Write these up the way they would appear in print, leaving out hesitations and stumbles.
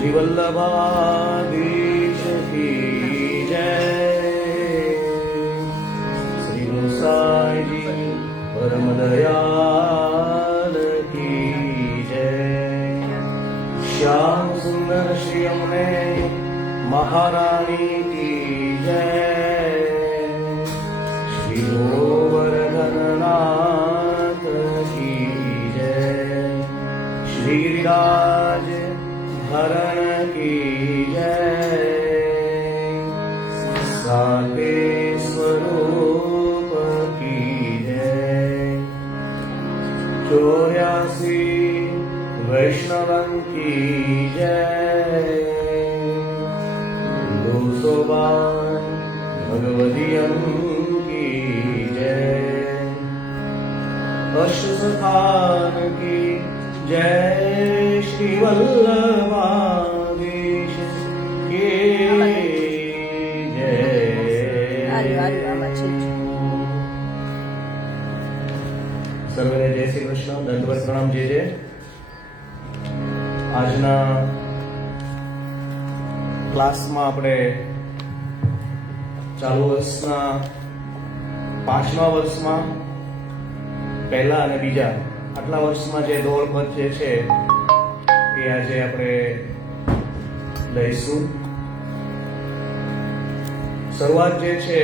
श्री वल्लभाधीश की जय। श्री गोसाई जी परम दयाल की जय। श्याम सुंदर श्री अमने महारानी की जय। श्री गोवर्धननाथ की जय। श्री गिरिराज हरण की जय। साके स्वरूप की जय। 84 वैष्णवन की जय। 252 भगवदियन की जय। अष्टस्थान की जय। श्री वल्लभाधीश की जय। સર્વેને જય શ્રી કૃષ્ણ, દંડવત પ્રણામ જે જે. આજના ક્લાસમાં આપણે ચાલુ વર્ષના 5મા વર્ષમાં પહેલા અને બીજા આટલા વર્ષમાં જે દોડપદ જે છે એ આજે આપણે લઈશું. શરૂઆત જે છે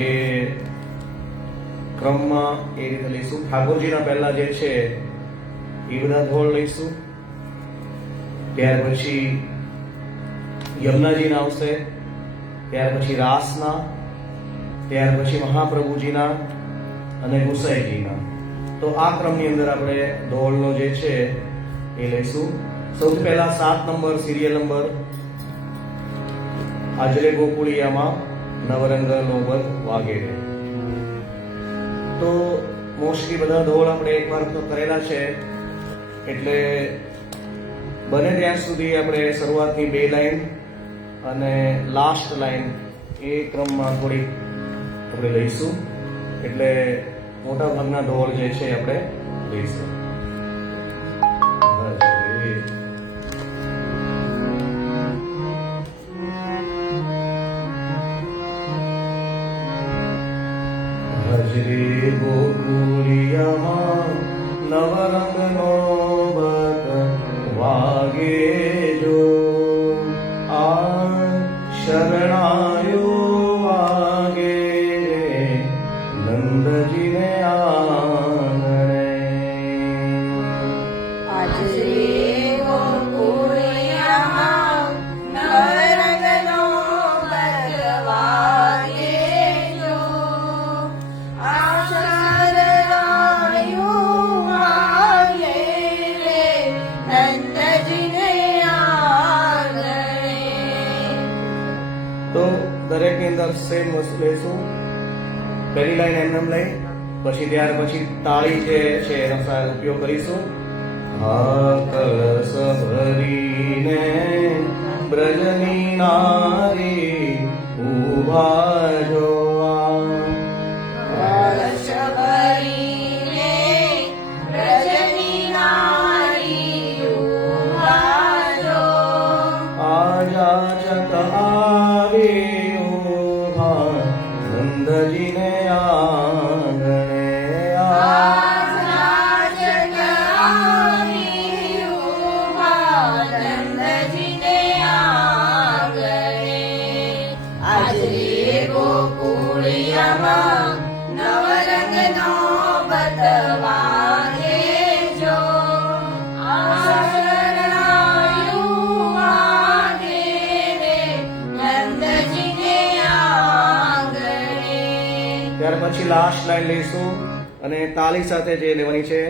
એ ક્રમમાં એ રીતે લઈશું. ઠાકોરજીના પહેલા જે છે એ બધા ધોળ લઈશું. ત્યાર પછી યમુનાજીના આવશે, ત્યાર પછી રાસના, ત્યાર પછી મહાપ્રભુજીના અને ગુસાઈજીના. તો આ ક્રમની અંદર આપણે ધોળનો જે છે એ લઈશું. સૌથી પહેલા 7 નંબર સિરિયલ નંબર આજરે ગોકુળિયામાં નવરંગ નોબત વાગેરે. તો મોસ્ટલી બધા ધોળ આપણે એકવાર તો કરેલા છે, એટલે બને ત્યાં સુધી આપણે શરૂઆતની 2 લાઈન અને લાસ્ટ લાઈન એ ક્રમમાં થોડી આપણે લઈશું. એટલે મોટા ભાગના ધોળ જે છે આપણે લઈશું. હજરે ગોકુળિયામાં નવરંગ નોબત વાગે જો. આ શરણાયો વાગે નંદજીને આંગણે. આજરે ગોકુળિયામાં નવરંગ નોબત વાગે જો. આ શરણાયો વાગે રે નંદજીને આંગણે. તો દરેકની અંદર સેમ વસ્તુ લઈશું. પહેલી લાઈન એમ લઈ, પછી ત્યાર પછી તાળી જે છે એનો ઉપયોગ કરીશું. હા કળશ ભરીને બ્રજની નારી ઉભા જોવા. કળશ ભરીને બ્રજની નારી ઉભા જો. આજાચક આવી ઉભા નંદજીને આંગણે. આજાચક આવી ઉભા નંદજીને આંગણે. આજરે ગોકુળિયામાં નવરંગ નોબત વાગે જો. આ શરણાયું વાગે રે નંદજીને આંગણે. ત્યાર પછી લાસ્ટ લાઈન લઈશું અને તાળી સાથે જે લેવાની છે.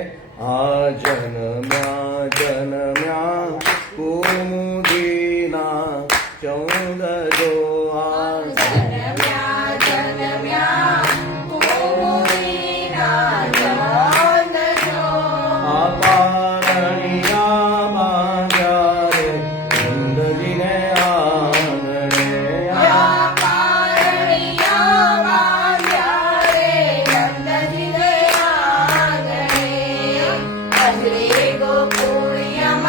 આ જન્મ્યા કુમુદીના ચૌદ જો. આ જન્મ્યા જન્મ્યા કુમુદીના ચૌદ જો. આ પારણિયામાં જ્યારે નંદજીને આંગણે. આ પારણિયામાં જ્યારે નંદજીને આંગણે. આજરે ગોકુળિયામાં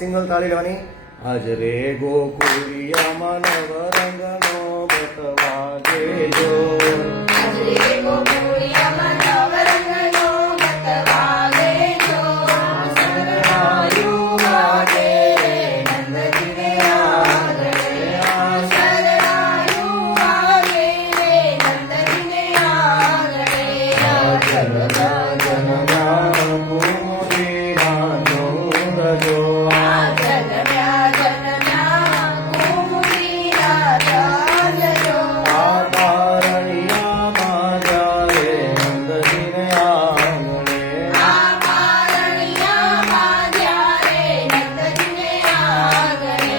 સિંગલ તાળી લેવાની. આજ રે ગોકુળિયામાં નવરંગનો બતવાગે જો. આજરે ગોકુળિયામાં નવરંગનો બતવાગે જો. શરણાયું વાગે રે નંદજીને આંગણે. શરણાયું વાગે રે નંદજીને આંગણે. જનના જનના કુમુદીના જોરજો. આ જન્મ્યા જન્મ્યા કુમુદીના ચાલજો. આ તારણિયામાં જારે નંદજીને આંગણે. આ પારણિયામાં જ્યારે નંદજીને આંગણે.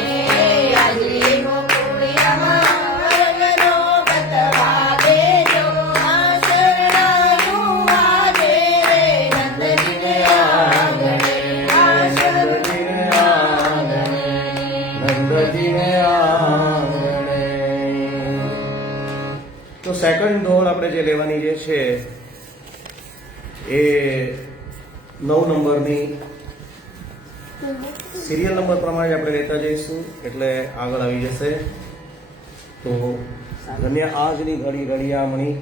આજરી ગોકુળિયામાં નવરંગનો બતવાગે જો. આ શરણાયું વાગે રે નંદજીને આંગણે. આ નંદજીને આંગણે. નંદજીને આંગણે. તો સેકન્ડ દોડ આપણે જે લેવાની જે છે એ 9 નંબરની સિરિયલ નંબર પ્રમાણે આપણે લેતા જઈશું એટલે આગળ આવી જશે. તો ધન્ય આજની ઘડી ઘડિયામણી.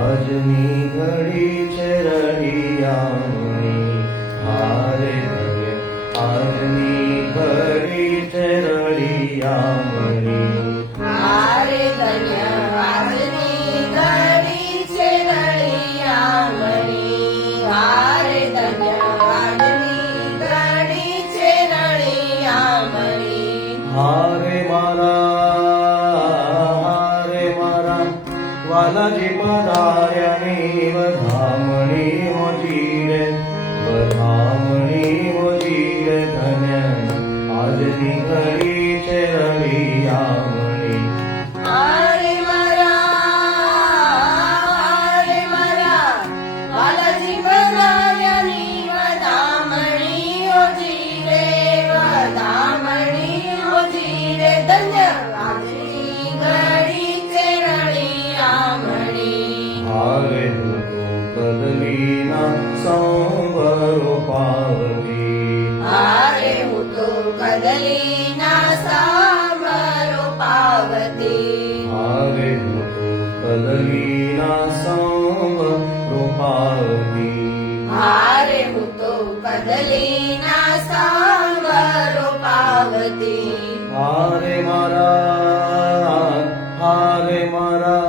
આજની ઘડી છે રડિયામણી. હારે ધન્ય આજની ઘડી છે રડિયામણી. હારે ધન્ય આજની ઘડી છે રળિયામણી. હારે ધન્ય આજની ઘડી છે રળિયામણી. હારે મારા વાલાજી પધાર્યાની વધામણી હોજી રે. વધામણી હોજી રે ધન્ય આજની ઘડી છે રળિયામણી. હારે મારા વાલાજી પધાર્યાની વધામણી હોજી રે. વધામણી હોજી રે ધન્ય આજની ઘડી છે રળિયામણી. હારે કદલીના સંવરો પાવતી. હારે હું તો કદલીના સામરો પાવતી. હારે કદલીના સંવરો પાવતી. હારે હું તો કદલીના સામરો પાવતી. હારે મારા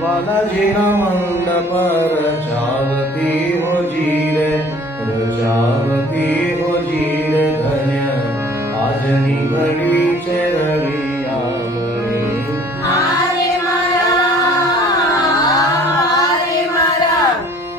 વાલાજીના મંડપ રચાવતી હોજી રે. રચાવતી હોજી રે ધન્ય આજની ઘડી છે રળિયામણી. હારે મારા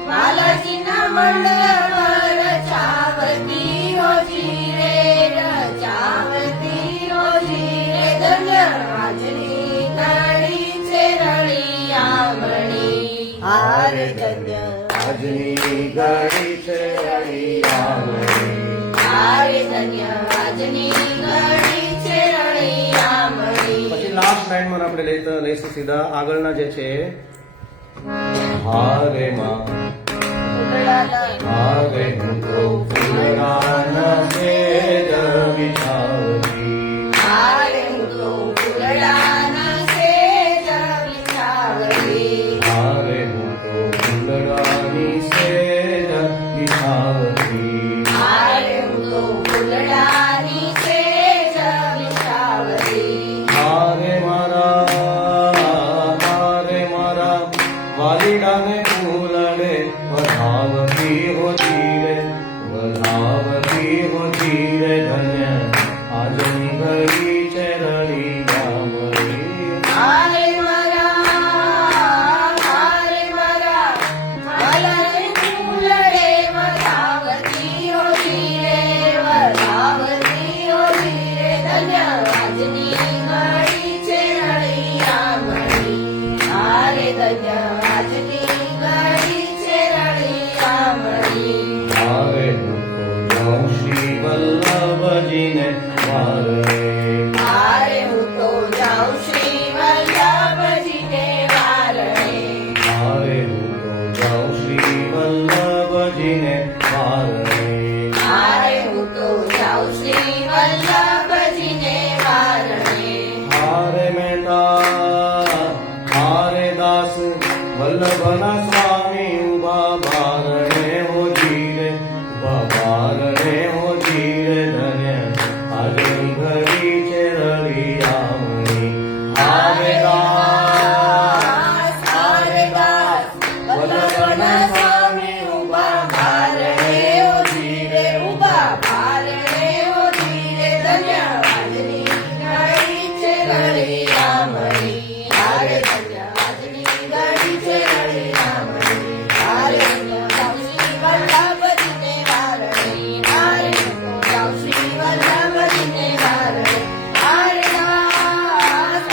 વાલાજીના મંડપ રચાવતી હોજી રે. રચાવતી હોજી રે ધન્ય આજની ઘડી છે રળિયામણી. હારે ધન્ય આજની ઘડી છે રળિયામણી. હારે ધન્ય આજની ઘડી છે રળિયામણી. પછી લાસ્ટ લાઈનમાં આપણે લઈશું સીધા આગળના જે છે હારે માં હારે હું તો ફૂલડાના સેજ વિછાવતી. હારે હું તો ફૂલડાના સેજ વિછાવતી. હારે હું તો ફૂલડાની સેજ વિછાવતી. હારે હું તો ફૂલડાની સેજ વિછાવતી. હારે મારા વાલીડાને ફૂલડે વધાવતી હોતી રે. વધાવતી હોતી રે ધન્ય આજની ઘડી છે રળિયામણી. હારે મારા વાલાને ફૂલડે વધાવતી હોતી રે. વધાવતી હોતી રે ધન્ય આજની ઘડી છે રળિયામણી. હારે ધન્ય આજની ઘડી છે રળિયામણી. હારે હું તો જાઉં શ્રી વલ્લભજીને વારે. હારે હું તો જાઉં શ્રી વલ્લભજીને વારણે. ઉભા બારણે હોજી રે, ઉભા બારણે હોજી રે, ધન્ય આજની ઘડી છે રળિયામણી. હારે દાસ, હારે દાસ, વલ્લભના સ્વામી ઉભા બારણે ઓછી રે, ઉભા બારણે ઓછી રે, ધન્યવાદની ઘડી છે રળિયામણી. હારે ધન્યવાદની ઘડી છે રળિયામણી. હારે જાઉં શ્રી વલ્લભજીને વારણે, હારે જાઉં શ્રી વલ્લભજીને વારણે. હારે દાસ,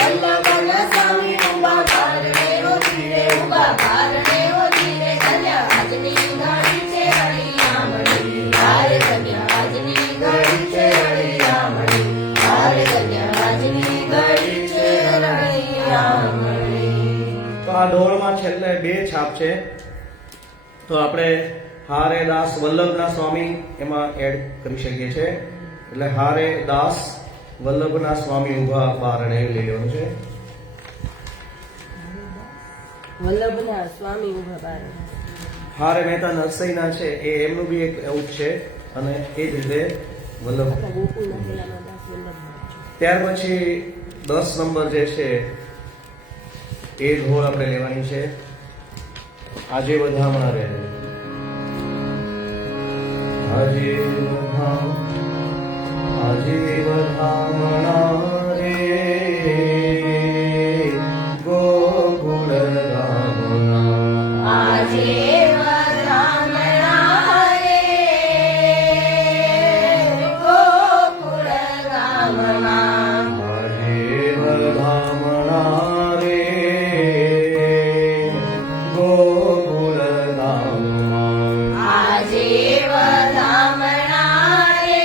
વલ્લભના સ્વામી ઉભા બારણે ઓછી રે, ઉભા બારણે ઓછી રે, ધન્યવાદની ઘડી છે રળિયામણી. હારે ધન્યવાદની ઘડી છે રળિયામણી. હારે ધન્યવાદની ઘડી છે રળિયામણી. તો આ ઢોળમાં છેલ્લે બે છાપ છે, તો આપણે હારે દાસ વલ્લભના સ્વામી એમાં એડ કરી શકીએ છીએ. એટલે હારે દાસ વલ્લભના સ્વામી ઉભા બારણે લઈ લેવાનું છે. વલ્લભના સ્વામી ઉભા બારણે. હારે મહેતા નરસૈના છે એ એમનું બી એક એવું જ છે, અને એ જ રીતે વલ્લભ. ગોકુળના પેલામાં દાસ વલ્લભ. ત્યાર પછી 10 નંબર જે છે એ ઢોળ આપણે લેવાની છે. આજે વધામણા રે, આજે વધામણા રે, ગોકુળ ગામના. આજે વધામણા રે, ગોકુળ ગામમાં. આજે વધામણા રે, ગોકુળ ગામમાં. આજે વધામણા રે,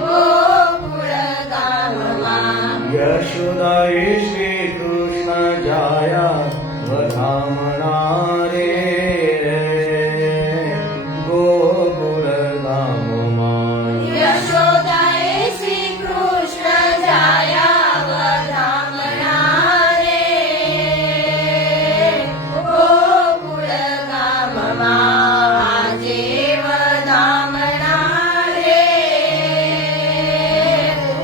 ગોકુળ ગામમાં. યશોદાએ શ્રી કૃષ્ણ જાયા વધામણા રે, ગોકુળ ગામમાં. યશોદાએ શ્રી કૃષ્ણ જાયા વધામણા રે, ગોકુળ ગામમાં. આજે વધામણા રે,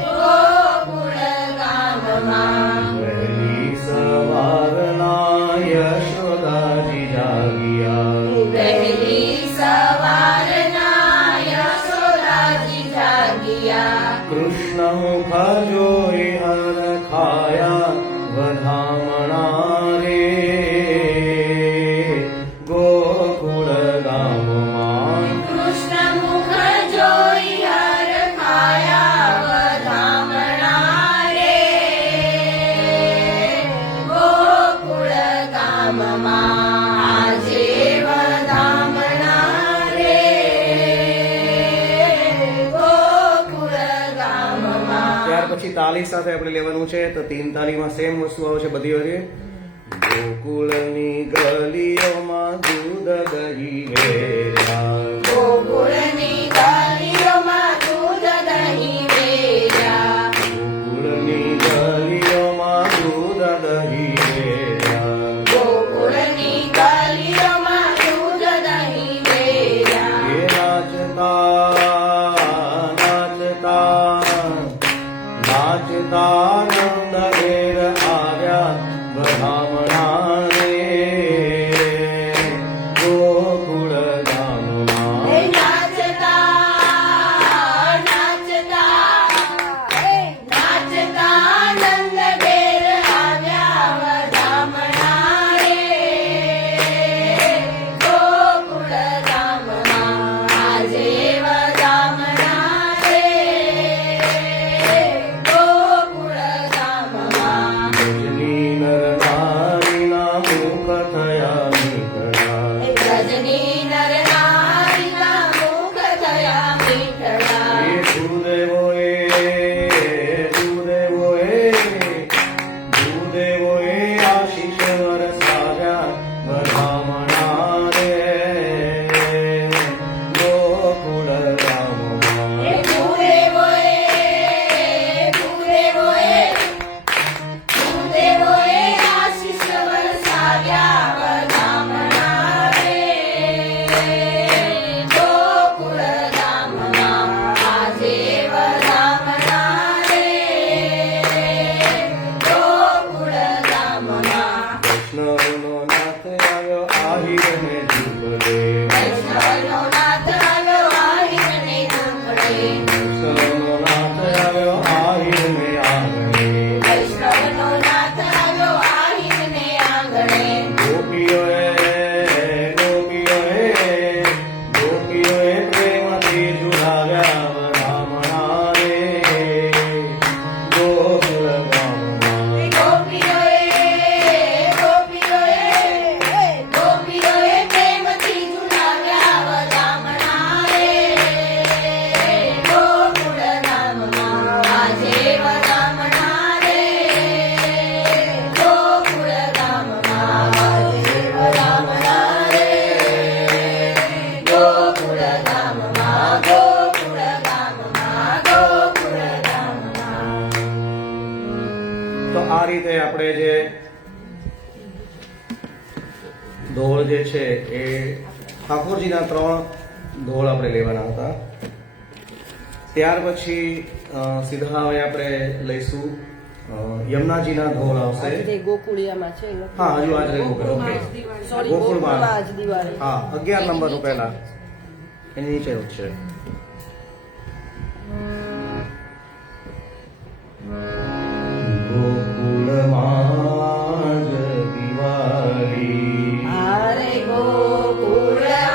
ગોકુળ ગામમાં. વહેલી સવારના યશોદાજી જાગ્યા, વહેલી સવારના યશોદાજી જાગ્યા. કૃષ્ણ મુખ જોઈ હર ખાયા વધામણા રે, ગોકુળ ગામમાં. કૃષ્ણ મુખ જોઈ હર ખાયા વધામણા રે, ગોકુળ ગામમાં. આજે વધામણા રે, ગોકુળ ગામમાં. ત્યાર પછી તાલી સાથે આપણે લેવાનું છે, તો 3 તાલીમાં સેમ વસ્તુ આવે છે બધી વારે. ગોકુળની ગલીઓમાં દૂધ દહીં વેર્યા, ગોકુળની ગલીઓમાં દૂધ દહીં વેર્યા. ગોકુળની ગલીઓમાં દૂધ દહીં વેર્યા. ગોકુળની ગલીઓમાં દૂધ દહીં વેર્યા. એ નાચતા નંદ ઘેર આવ્યા વધામણા રે, ગોકુળ ગામમાં. નાચતા ધોળ જે છે એ ઠાકોરજીના 3 ધોળ આપણે લેવાના હતા. ત્યાર પછી સીધા હવે આપણે લઈશું યમુનાજીના ધોળ આવશે. જે ગોકુળિયામાં છે એ હા, હજુ આજ રહેવું પડે. Okay, sorry ગોકુળમાં. ગોકુળમાં આજ દિવાળી. હા, 11 નંબરનું પહેલા એની નીચે છે. ગોકુળમાં જ દિવાળી, અરે ગોકુળમાં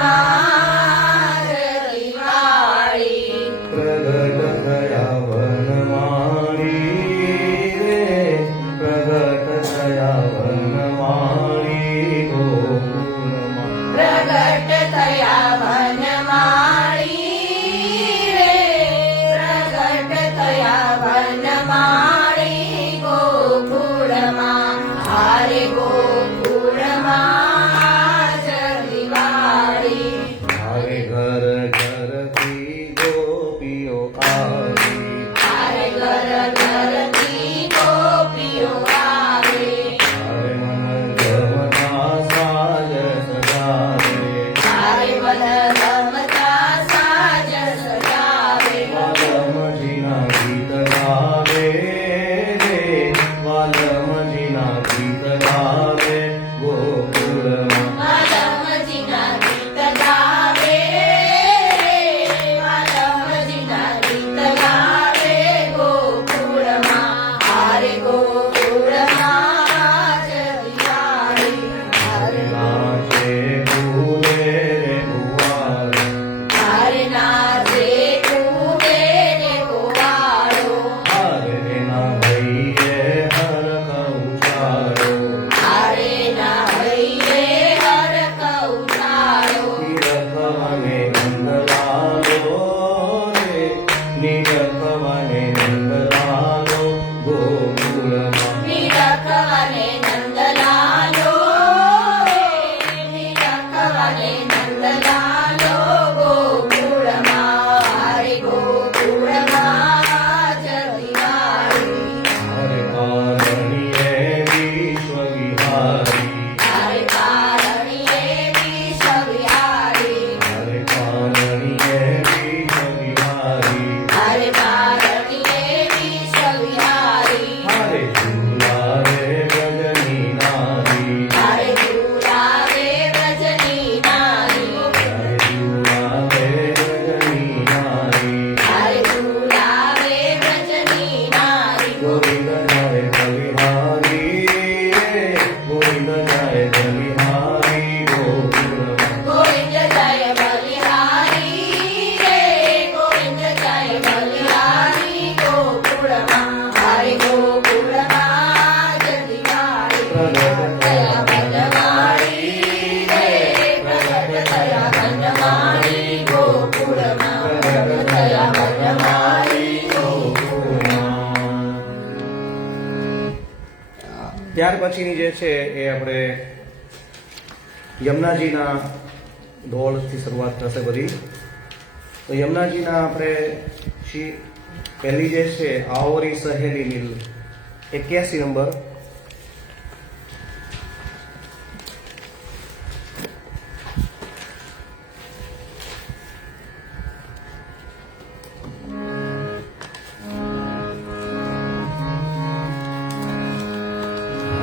જ દિવાળી, પ્રગટ થયા વનમાળી રે, પ્રગટ થયા વનમાળી ગોકુળમાં. પ્રગટ થયા વનમાળી રે, પ્રગટ થયા વનમાળી ગોકુળમાં, હારે ગોકુળમાં જ દિવાળી. હારે ઘર ઘરથી ગોપીઓ આવી, હારે ઘર ઘરથી ગોપીઓ આવે, હારે મન ગમતા સાજ સજાવે, હારે મન ગમતા સાજ સજાવે, વાલમજીના ગીત ગાવે રે, વાલમજીના ગીત ગાવે ગોકુળમાં. વાલમજીના ગીત ગાવે, વાલમજીના ગીત ગાવે ગોકુળમાં, હારે ગોકુળમાં જ દિવાળી. હારે નાચે ફૂલે રે કુંવારો, હારે નાચે કૂદે ને ગોવાળો, હારે એના ભઈએ હરખ ઉછાળો, હારે ના હૈયે હરખ ઉછાળો, નિરખવાને નંદલાલો રે, નિરખવાને નંદલાલો ગોકુળમાં. નિરખવાને નંદલાલો રે, નિરખવાને નંદલાલો ગોકુળમાં, હારે ગોકુળમાં જ દિવાળી. હરે પારણીએ વિશ્વ વિહારી, હારે પારણીએ વિશ્વ વિહારી, હરે પારણીએ વિશ્વ વિહારી, હારે પારણીએ વિશ્વ વિહારી, હરે ઝુલાવે વ્રજની નારી, હારે ઝુલાવે વ્રજની નારી, હરે ઝુલાવે વ્રજની નારી, હારે ઝુલાવે વ્રજની નારી. ગોવિંદ જાય બલિહારી રે, ગોવિંદ જાય બલિહારી ગોકુળમાં. ગોવિંદ જય બલિહારી રે, ગોવિંદ જય બલિહારી ગોકુળમાં, હારે ગોકુળમાં જ દિવાળી. પ્રગટ થયા વનમાળી રે, પ્રગટ થયા વનમાળી ગોકુળમાં, પ્રગટ થયા વનમાળી ત્યાર પછીની જે છે એ આપણે યમુનાજીના ધોળથી શરૂઆત થશે બધી. તો યમુનાજીના આપણે પહેલી જે છે આવરી સહેલી મિલ 81 નંબર.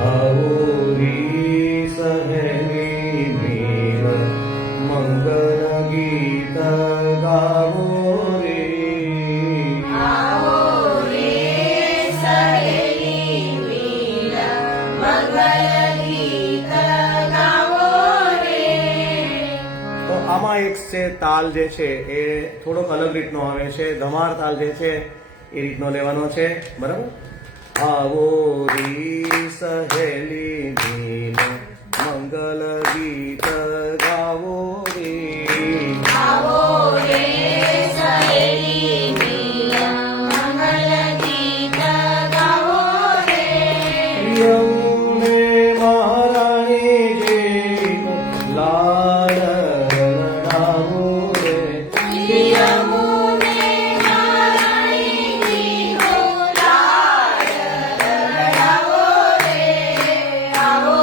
આવરી સહેલી મિલ મંગળ ગીત ગાવો રે, આવો રે સહેલી મિલ, મંગળ ગીત ગાવો રે. તો આમાં એક છે તાલ જે છે એ થોડોક અલગ રીતનો આવે છે. ધમાર તાલ જે છે એ રીતનો લેવાનો છે, બરાબર. આવો રી સહેલી મિલ મંગલ ગીત ગાવો રે, આવો રે સહેલી મિલ, મંગળ ગીત ગાવો રે. યમને મહારાણી જી લાડ રડાવો રે, યમુને નારાયણીનો લાડ રડાવો રે. આવો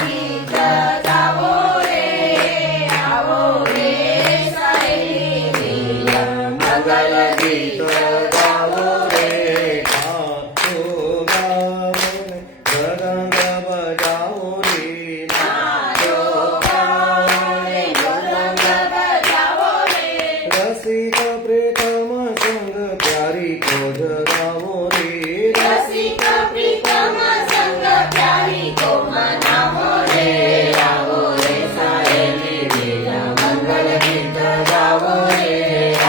ગીત ગાવો રે આવો રે સહેલી મિલન મંગલ ગીત ગાવો રે નાચો ગાવો રે મૃદંગ બજાવો રે નાચો ગાવો રે મૃદંગ બજાવો રે રસિક પ્રેતમ સંગ પ્યારી કોજ ગાવો રે રસિક પ્રીતમ સંગ પ્યારી કો મનાવો રે આવો રે સહેલી મિલન મંગલ ગીત ગાવો રે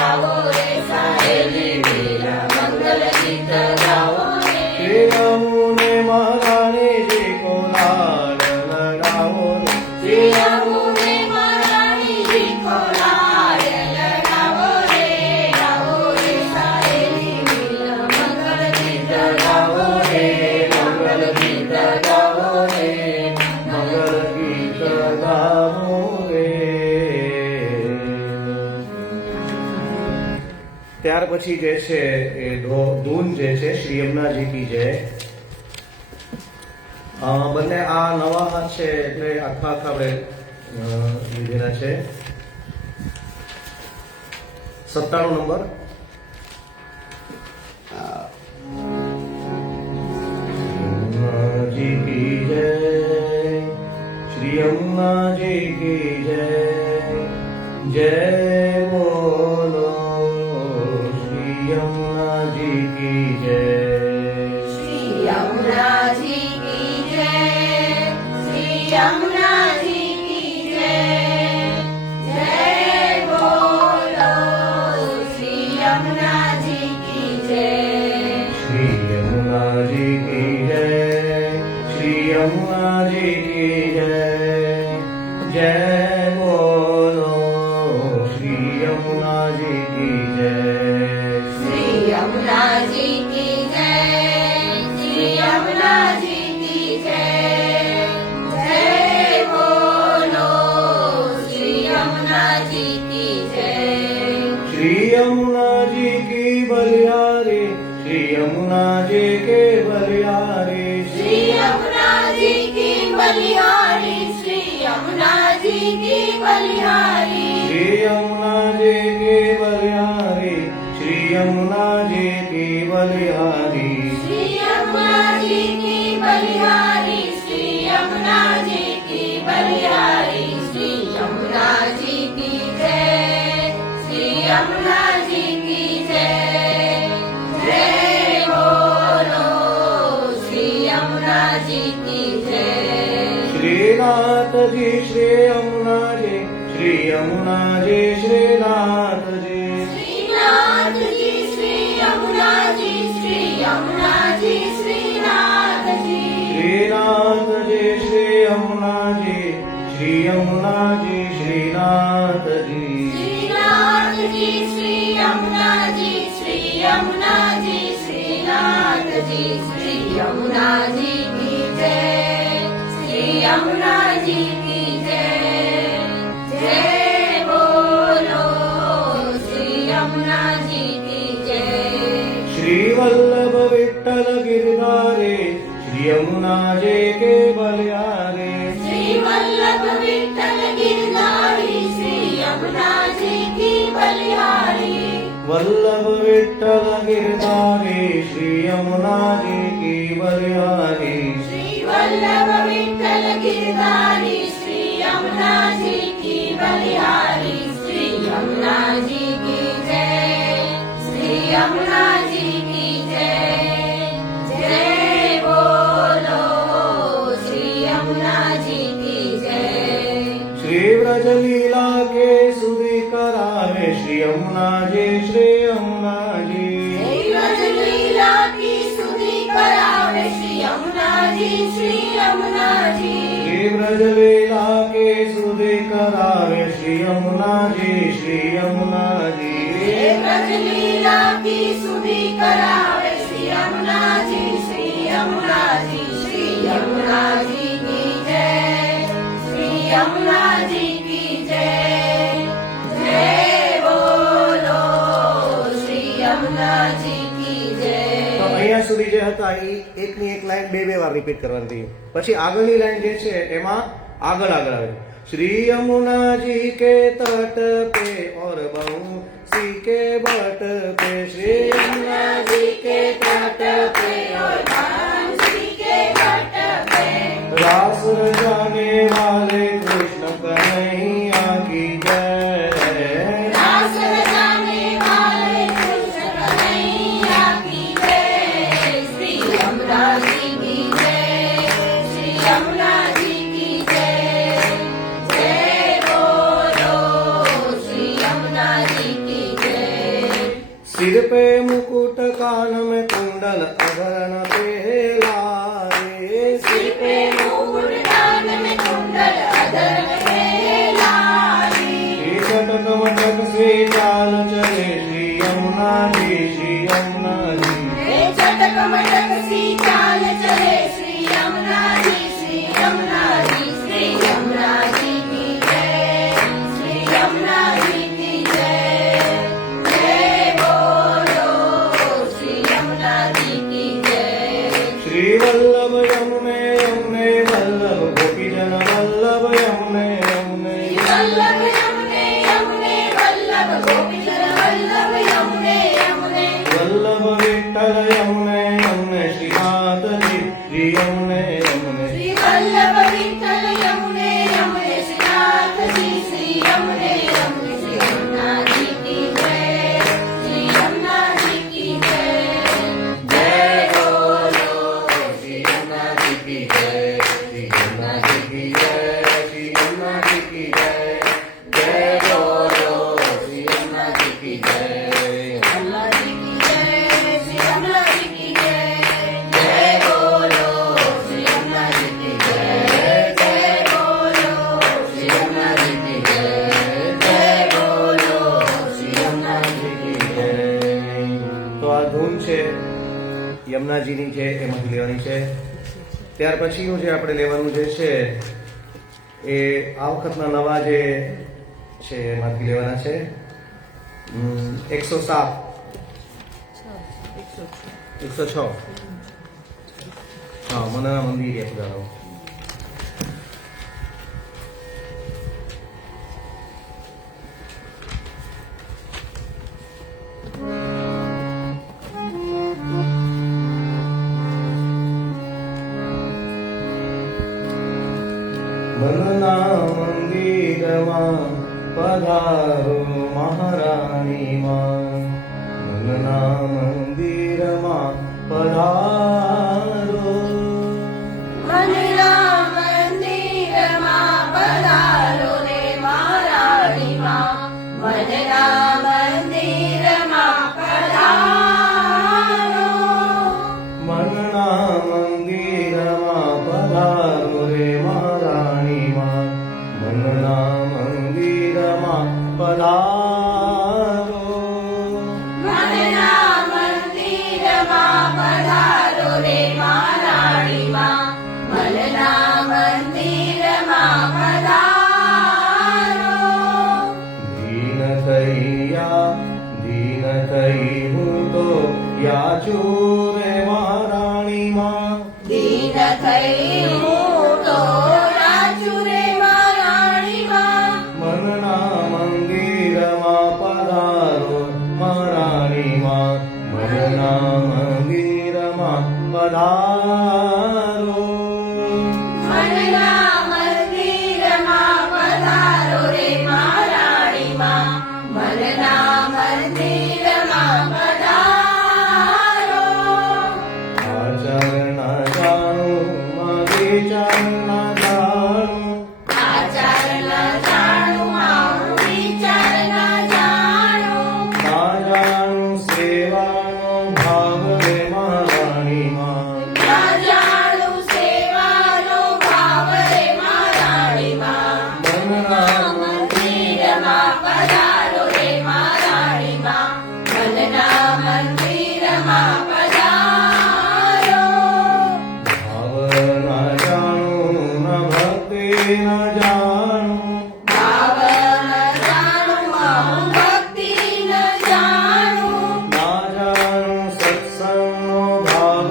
આવો રે સહેલી મિલન મંગલ ગીત ગાવો રે શ્રી યમુને મહારાણીજી કો લાલ લડાવો રે શ્રી યમુને મહારાણીજી કો લાલ લડાવો રે આવો રે સહેલી મિલન મંગલ ગીત ગાવો રે મંગલ ગીત ગાવો રે મંગલ ગીત ગાવો રે ત્યાર પછી જે છે એ ધૂન જે છે શ્રી યમુનાજી કી જય બંને આ નવા હાથ છે એટલે આખા આપણે લીધેલા છે 97 નંબર યમુનાજી કી જય શ્રી યમુનાજી કી જય જય બોલો શ્રી યમુનાજી કી જય શ્રી યમુનાજી કી જય શ્રી યમુનાજી કી જય જય બોલો શ્રી યમુનાજી કી જય શ્રી યમુનાજી કી જય શ્રી યમુનાજી કી જય જય બોલો શ્રી યમુનાજી કી જય શ્રી યમુનાજી કી જય શ્રી યમુનાજી કી જય જય બોલો શ્રી યમુનાજી કી જય श्री यमुना जी की बलियारी श्री यमुना जी के बलियारी श्री यमुना जी की बलिहारी श्री यमुना जी की बलिहारी श्री यमुना जी की बलियारी श्री यमुना जी की बलियारी श्री यमुना जी की बलिहारी श्री यमुना जी की बलिहारी श्री यमुना जी की जय श्री यमुना जी की जय जय बोलो श्री यमुना जी की जय श्रीनाथ जी श्री यमुना जी श्री यमुना जी श्रीनाथ जी श्रीनाथ जी श्री यमुना जी श्री यमुना जी श्रीनाथ जी श्रीनाथ जी श्री यमुना जी श्री यमुना जी श्रीनाथ जी श्रीनाथ जी श्री यमुना जी श्री यमुना जी श्रीनाथ जी श्री यमुना जी की जय श्री यमुना जी की जय जय बोलो श्री यमुना जी की जय श्री वल्लभ विठ्ठल गिरधारे श्री यमुना जी के बलियारे श्री वल्लभ विठ्ठल गिरधारी श्री यमुना जी की बलिहारी वल्लभ विठ्ठल गिरधारे श्री यमुना जी की बलियारे श्री वल्लभ विठ्ठल गिरधारी श्री यमुना जी की बलिहारी श्री यमुना जी की जय श्री यमुना जी की जय जय बोलो श्री यमुना जी की जय श्री व्रज लीला के सुधि करावे श्री यमुना जी श्री यमुना जी श्री व्रज लीला की सुधि करावे श्री यमुना जी श्री यमुना जी श्री व्रज लीला के सुधि करावे श्री यमुना जी श्री यमुना जी श्री व्रज लीला की सुधि करावे श्री यमुना जी श्री यमुना जी श्री यमुना जी की जय श्री यमुना जी की जय जय बोलो श्री यमुना जी की તો जय અહીંયા સુધી જે હતા એ એકની એક લાઈન બે વાર રિપીટ કરવાની હતી. પછી આગળની લાઈન જે છે એમાં આગળ આવે श्री यमुना जी के तट पे और बंसी के बट पे श्री यमुना जी के तट पे और बंसी के बट पे रास रचाने वाले कृष्ण कन्हैया की जय रास रचाने वाले कृष्ण कन्हैया की जय श्री यमुना जी की जय श्री यमुना जी की जय जय बोलो श्री यमुना जी की जय सिर पे मुकुट कान में कुंडल अधरण पे लाए सिर पे मुकुट कान में कुंडल अधर में लाए चटक मटक से चाल चले श्री यमुना जी श्री यमुना जी हे चटक मटक सी चाल चले श्री यमुना जी श्री यमुना जी श्री यमुना जी की जय श्री यमुना जी की जय जय बोलो श्री यमुना जी की जय श्री वल्लभ यमुने यमुने वल्लभ गोपी जन वल्लभ यमुने यमुने वल्लभ यमुने यमुने वल्लभ गोपीजन वल्लभ यमुने यमुने वल्लभ विठ्ठल यमुने यमुने श्रीनाथ जी श्री यमुने यमुने श्री वल्लभ विठ्ठल यमुने यमुने श्रीनाथ जी श्री यमुने यमुने श्री यमुना जी की जय श्री यमुना जी की जय जय बोलो श्री यमुना जी की जय श्री यमुना जी की जय श्री यमुना जी की जय जय बोलो श्री यमुना जी की जय यमुना जी की जय श्री यमुना जी की जय जय बोलो श्री यमुना जी की जय जय बोलो श्री यमुना जी की जय जय बोलो श्री यमुना जी की તો આ ધૂન છે યમુનાજીની છે એમાંથી લેવાની છે. ત્યાર પછીનું જે આપણે લેવાનું જે છે એ આ વખતના નવા જે છે એમાંથી લેવાના છે 107 106 હા મનના મંદિર એ બધા મનના મંદિરમાં પધારો મહારાણીમાં મનના મંદિરમાં પધારો મનના મંદિરમાં પધારો રે મહારાણીમાં મનના મંદિરમાં પધારો મનના મંદિરમાં પધારો રે મહારાણીમાં મનના મંદિરમાં પધારો મનના મંદિરમાં પધારો રે મહારાણીમાં મનના મંદિરમાં પધારો દીન થઈ હું તો યાચું રે મહારાણીમાં દીન થઈ હું તો રાજુ રે મહારાણીમાં મનના મંદિરમાં પધારો મહારાણીમાં મનના મંદિરમાં પધારો મનના મંદિરમાં પધારો રે મહારાણીમાં મનના મંદિરમાં પધારો આચર ના જાણું વિચાર ના જાણું આચાર ન જાણું મારું વિચાર ન જાણું ના જાણું સેવાનો ભાવ રે મહારાણીમાં ના જાણું સેવાનો ભાવ રે મહારાણીમાં મનના મંદિરમાં પધારો રે મહારાણીમાં મનના મંદિરમાં પધારો ભાવ ના જાણું ન ભક્તિ ન જાણું ભાવ ન જાણું હું ભક્તિ ન જાણું ના જાણું સત્સંગનો ભાવ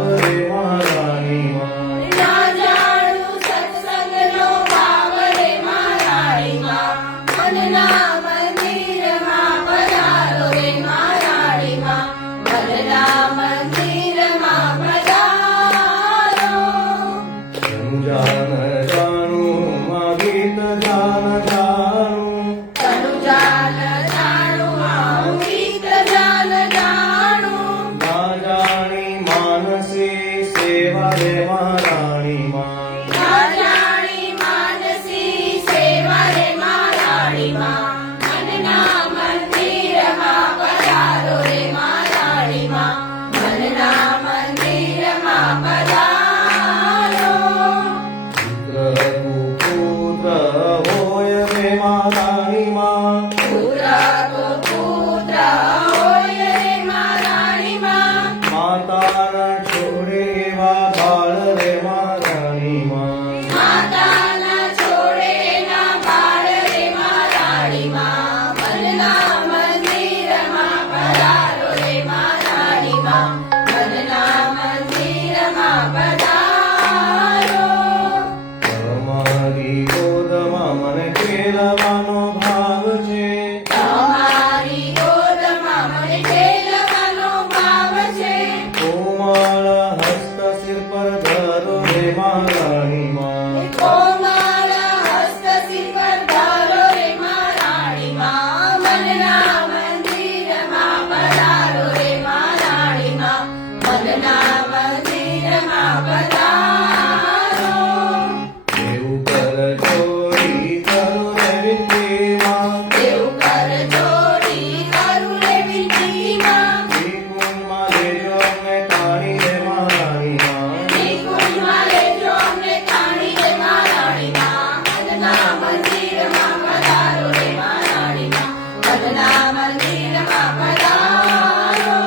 જોડી કરું રે વિનતીમાં દેવ કર જોડી કરું રે વિનતીમાં નિકુંજમાં લેજો અમને તાણી રે મહારાણીમાં નિકુંજમાં લેજો અમને તાણી રે મહારાણીમાં મદના મંદિરમાં પધારો રે મહારાણીમાં મદના મંદિરમાં પધારો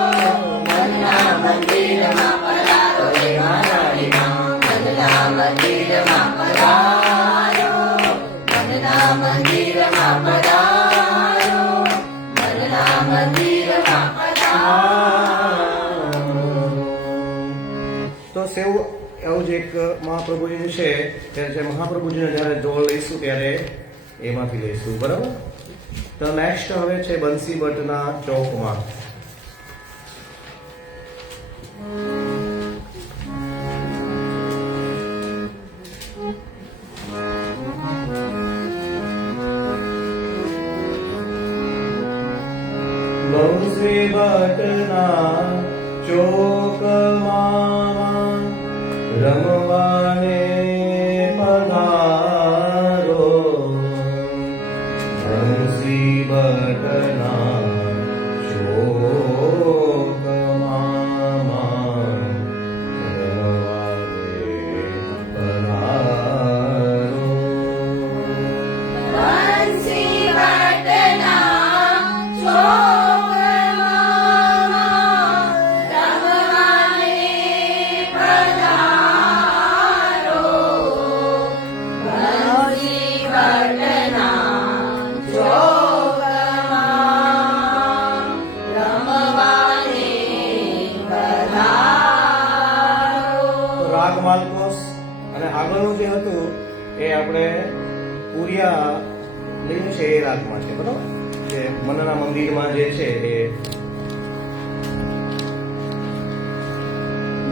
મદના મંદિરમાં પધારો રે મહારાણીમાં મદના મંદિરમાં પધારો મદના મંદિરમાં પધારો મદના મંદિરમાં પધારો. તો સેવ એવું જ એક મહાપ્રભુજીનું છે તે છે મહાપ્રભુજીને જ્યારે જોડ લઈશું ત્યારે એમાંથી લઈશું બરાબર. તો નેક્સ્ટ હવે છે બંસી ભટ્ટના ચોકમાં. બંસી ભટ્ટના ચોકમાં રમવાને પધારો બંસી ભટ્ટના ચોકમાં રાગ માલકોસ અને આગળનું જે હતું એ આપણે પુરિયા લઈને છે એ રાગમાં છે બરાબર. જે મનના મંદિરમાં જે છે એ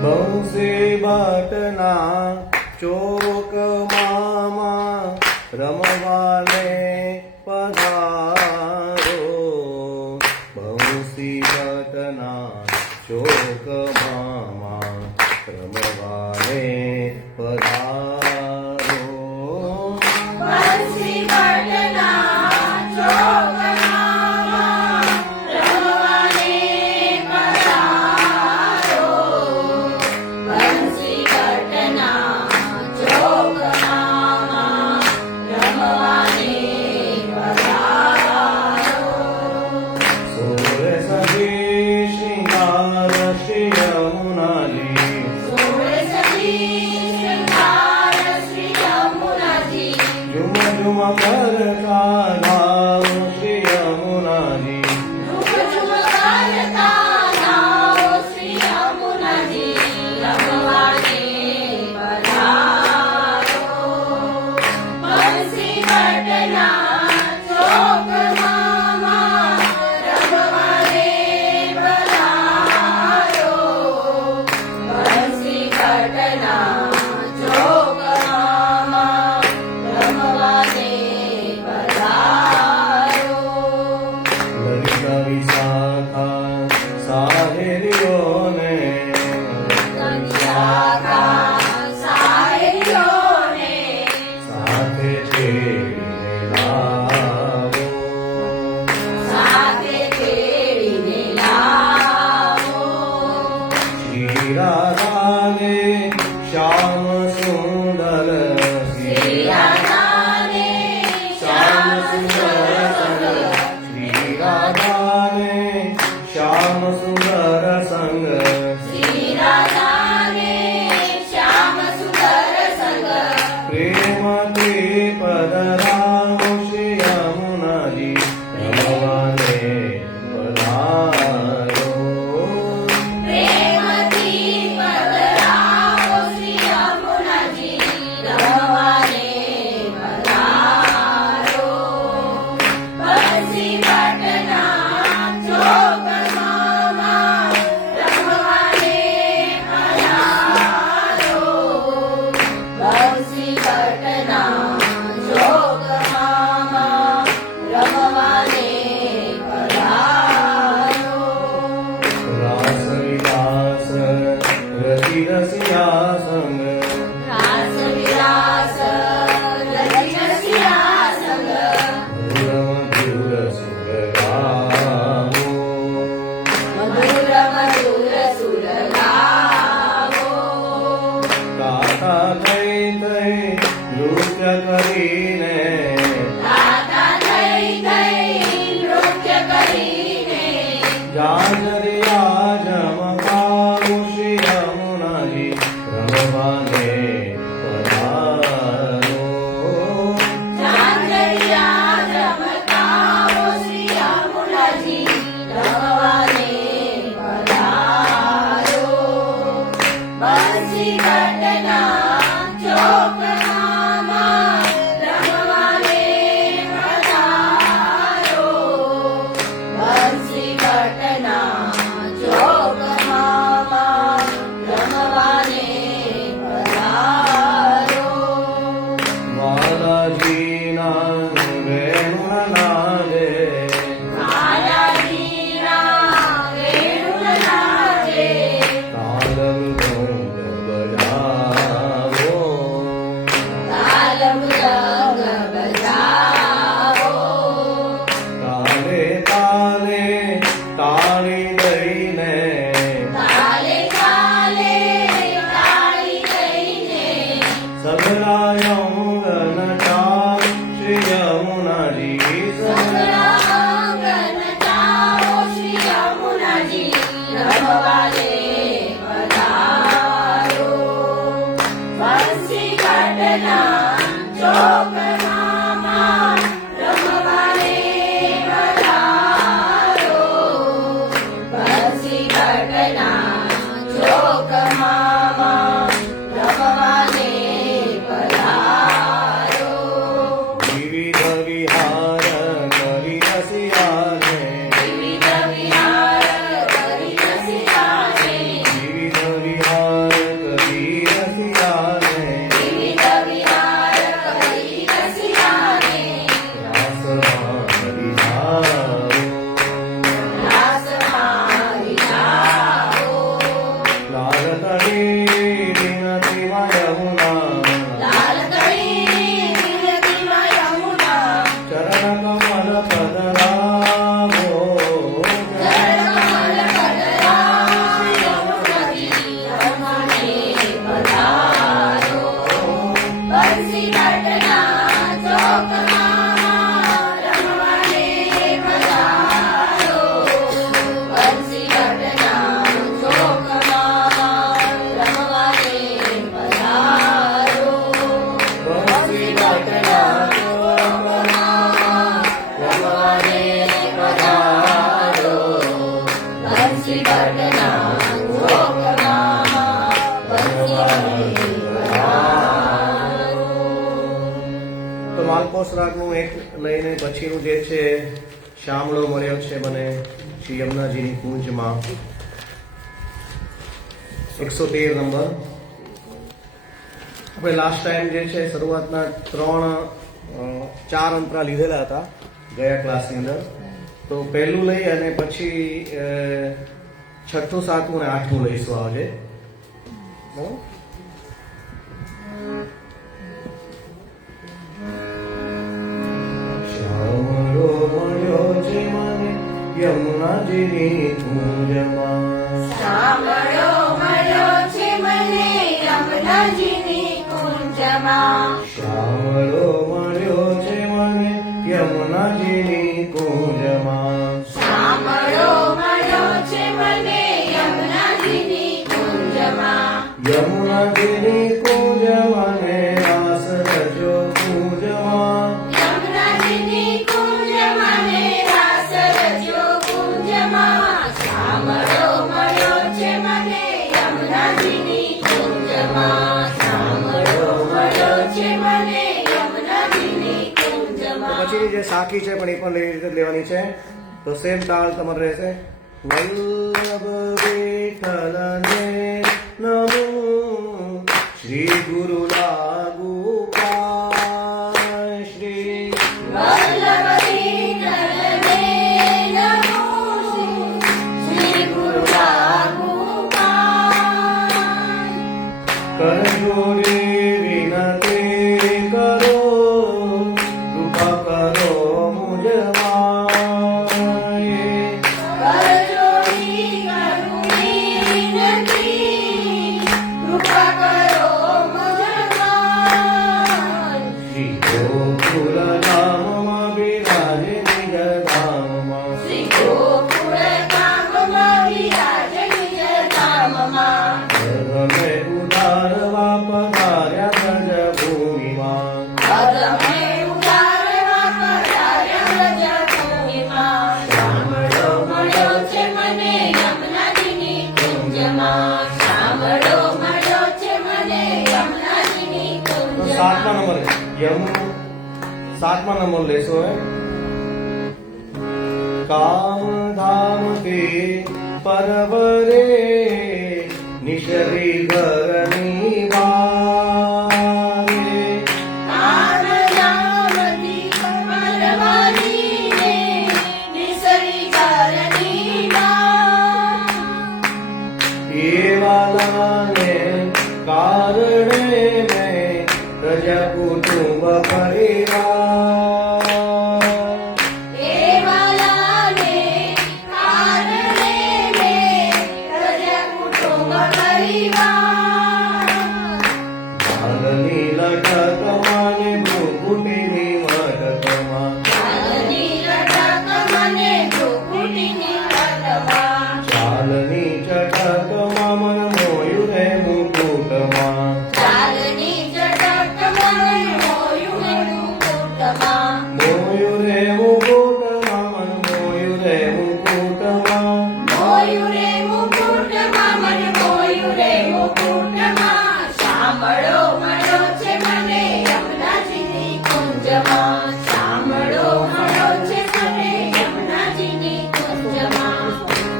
બંસી ભટ્ટના ચોકમાં રમવાને પધારો બંસી ભટ્ટના ચોકમાં રમવાને પધારો બંસી ભટ્ટના ચોકમાં રમવાને પધારો બંસી ભટ્ટના ચોકમાં રમવાને પધારો સોળ સખી શૃંગાર શ્રી યમુનાજી ઝુમ ઝુમ કરતા ધામ શ્રી યમુનાજી લલિતા વિશાખા સાહેરીઓને સાથે છેડીને લાવો શ્રી રાધાને શ્યામ સુંદર શ્રી શ્યામ સુંદર સંગ શ્રી રાધાને શ્યામ સુંદર સંગ પ્રેમથી પધરાવો શ્રી યમુનાજી રમવાને પધારો બંસી ભટ્ટના ચોકમાં કરીને દાતા થઈ નૃત્ય કરીને જાજરિયા જમકાવું શ્રી યમુનાજી રમવાને પધારો. જાંજરિયા રમતાઓ શ્રી યમુનાજી રમવાને પધારો. બંસી ઘટના ચોકમાં રમવાને પધારો. બંસી ઘટના ચોકમાં રમવાને પધારો. બાલાજીના વેણુના નાદે બાલાજીના વેણુના નાદે તાલમ ગૌર બજાવો. તાલમ રંગ બજાવો. તાલે તાલે તાળી દઈને તાલે તાલે તાળી દઈને સગરા યમુન ચાવ શ્રી યમુનાજી સગડા આંગણ ચાવો શ્રી યમુનાજી રમવાને પધારો. બંસી ઘટના ચોકમાં રમવાને પધારો. બંસી ઘટના ચોકમાં રમવાને પધારો. વિવિધ વિહાર કરી રસિયાને વિવિધ વિહાર કરી રસિયાને વિવિધ વિહાર કરી રસિયાને વિવિધ વિહાર કરી રસિયાને રાસમાં રીઝાવો. રાસમાં રીઝાવો. લાલ તળી વિનતીમાં યમુના લાલ તળી વિનતીમાં યમુના ચરણ કમલ પધરાવો. ચરણકમલ પધરાવો યમુનાજી રમવાને પધારો. બંસી ઘટના ચોકમાં રમવાને પધારો. બંસી ઘટના ચોકમાં રમવાને પધારો. બંસી ઘટના ચોકમાં રમવાને પધારો. બંસી ઘટના ચોકમાં રમવાને પધારો. તો માલકોસ રાગનું એક લઈને પછીનું જે છે શામળો મળ્યો છે મને શ્રી યમુનાજીની કુંજમાં 113 નંબર. આપણે લાસ્ટ ટાઈમ જે છે શરૂઆતના 4 અંતરા લીધેલા હતા ગયા ક્લાસની અંદર. તો પહેલું લઈ અને પછી છઠ્ઠું, સાતમું અને આઠમું લઈશું આજે. બરાબર? શામળો મળ્યો છે મને યમુનાજીની કુંજમાં. સાંભળો મળ્યો છે મને યમુનાજીની કુંજમાં. શામળો મળ્યો છે મને યમુનાજીની કુંજમાં. સાંભળો મળ્યો છે મને યમુનાજીની કુંજમાં. યમુનાજીની કુંજમાં ને રાસ રચો કુંજમાં. યમુનાજીની કુંજમાં ને રાસ રચ્યો કુંજમાં. સાંભળો મળ્યો છે મને યમુનાજીની કુંજમાં. સાંભળો મળ્યો છે મને યમુનાજીની તો કુંજમાં. પછીની જે સાખી છે પણ એ પણ એવી રીતે જ લેવાની છે. તો સેમ તાલ તમારે રહેશે. વલ્લભ વિઠ્ઠલને નમો શ્રી ગુરુ લાગુ પાય. શ્રી વલ્લભ વિઠ્ઠલને નમો શ્રી ગુરુ લાગુ પાય. કરજોડી વિનતી કરો કૃપા કરો મુજમાં. કરજોડી કરુણી વિનતી ગોકુલ ધામમાં બિરાજે નિજ ધામમાં શ્રી ગોકુળ ધામમાં વિરાજે નિજ ધામમાં. ધર્મે ઉધારવા પધાર્યા બ્રજભૂમિમાં અધમે ઉધારવા પધાર્યા વ્રજભૂમિમાં. શામળો મળ્યો છે મને યમુનાજીની કુંજમાં. શામળો મળ્યો છે મને યમુનાજીની તો કુંજમાં. સાતમા નંબર લેશો કામ ધામ કે પરવરે નિશરી ઘરની બારે કાનરામથી પરવારીને નિસરી ઘરની માં. એવાલાને કારણે મેં પ્રજા કુટુંબ પરિવાર એવાલાને કારણે મેં પ્રજા કુટુંબ પરિવાર. હાલની લટકમાં ને ભ્રુકુટીની મટકમાં ચાલની લટક મને ભ્રુકુટીની લટકમાં. ચાલની ચટકમાં મન મોયું રે મુકુટમાં ચાલની ચટક મને મોયું ને મુકુટમાં. મોયું રે મુકુટમાં મન મોયું રે મુકુટમાં મોયું રે મુકુટમાં મને મોયું રે મુકુટમાં. શામળો મળ્યો છે મને યમુનાજીની કુંજમાં. શામળો મળ્યો છે મને યમુનાજીની કુંજમાં.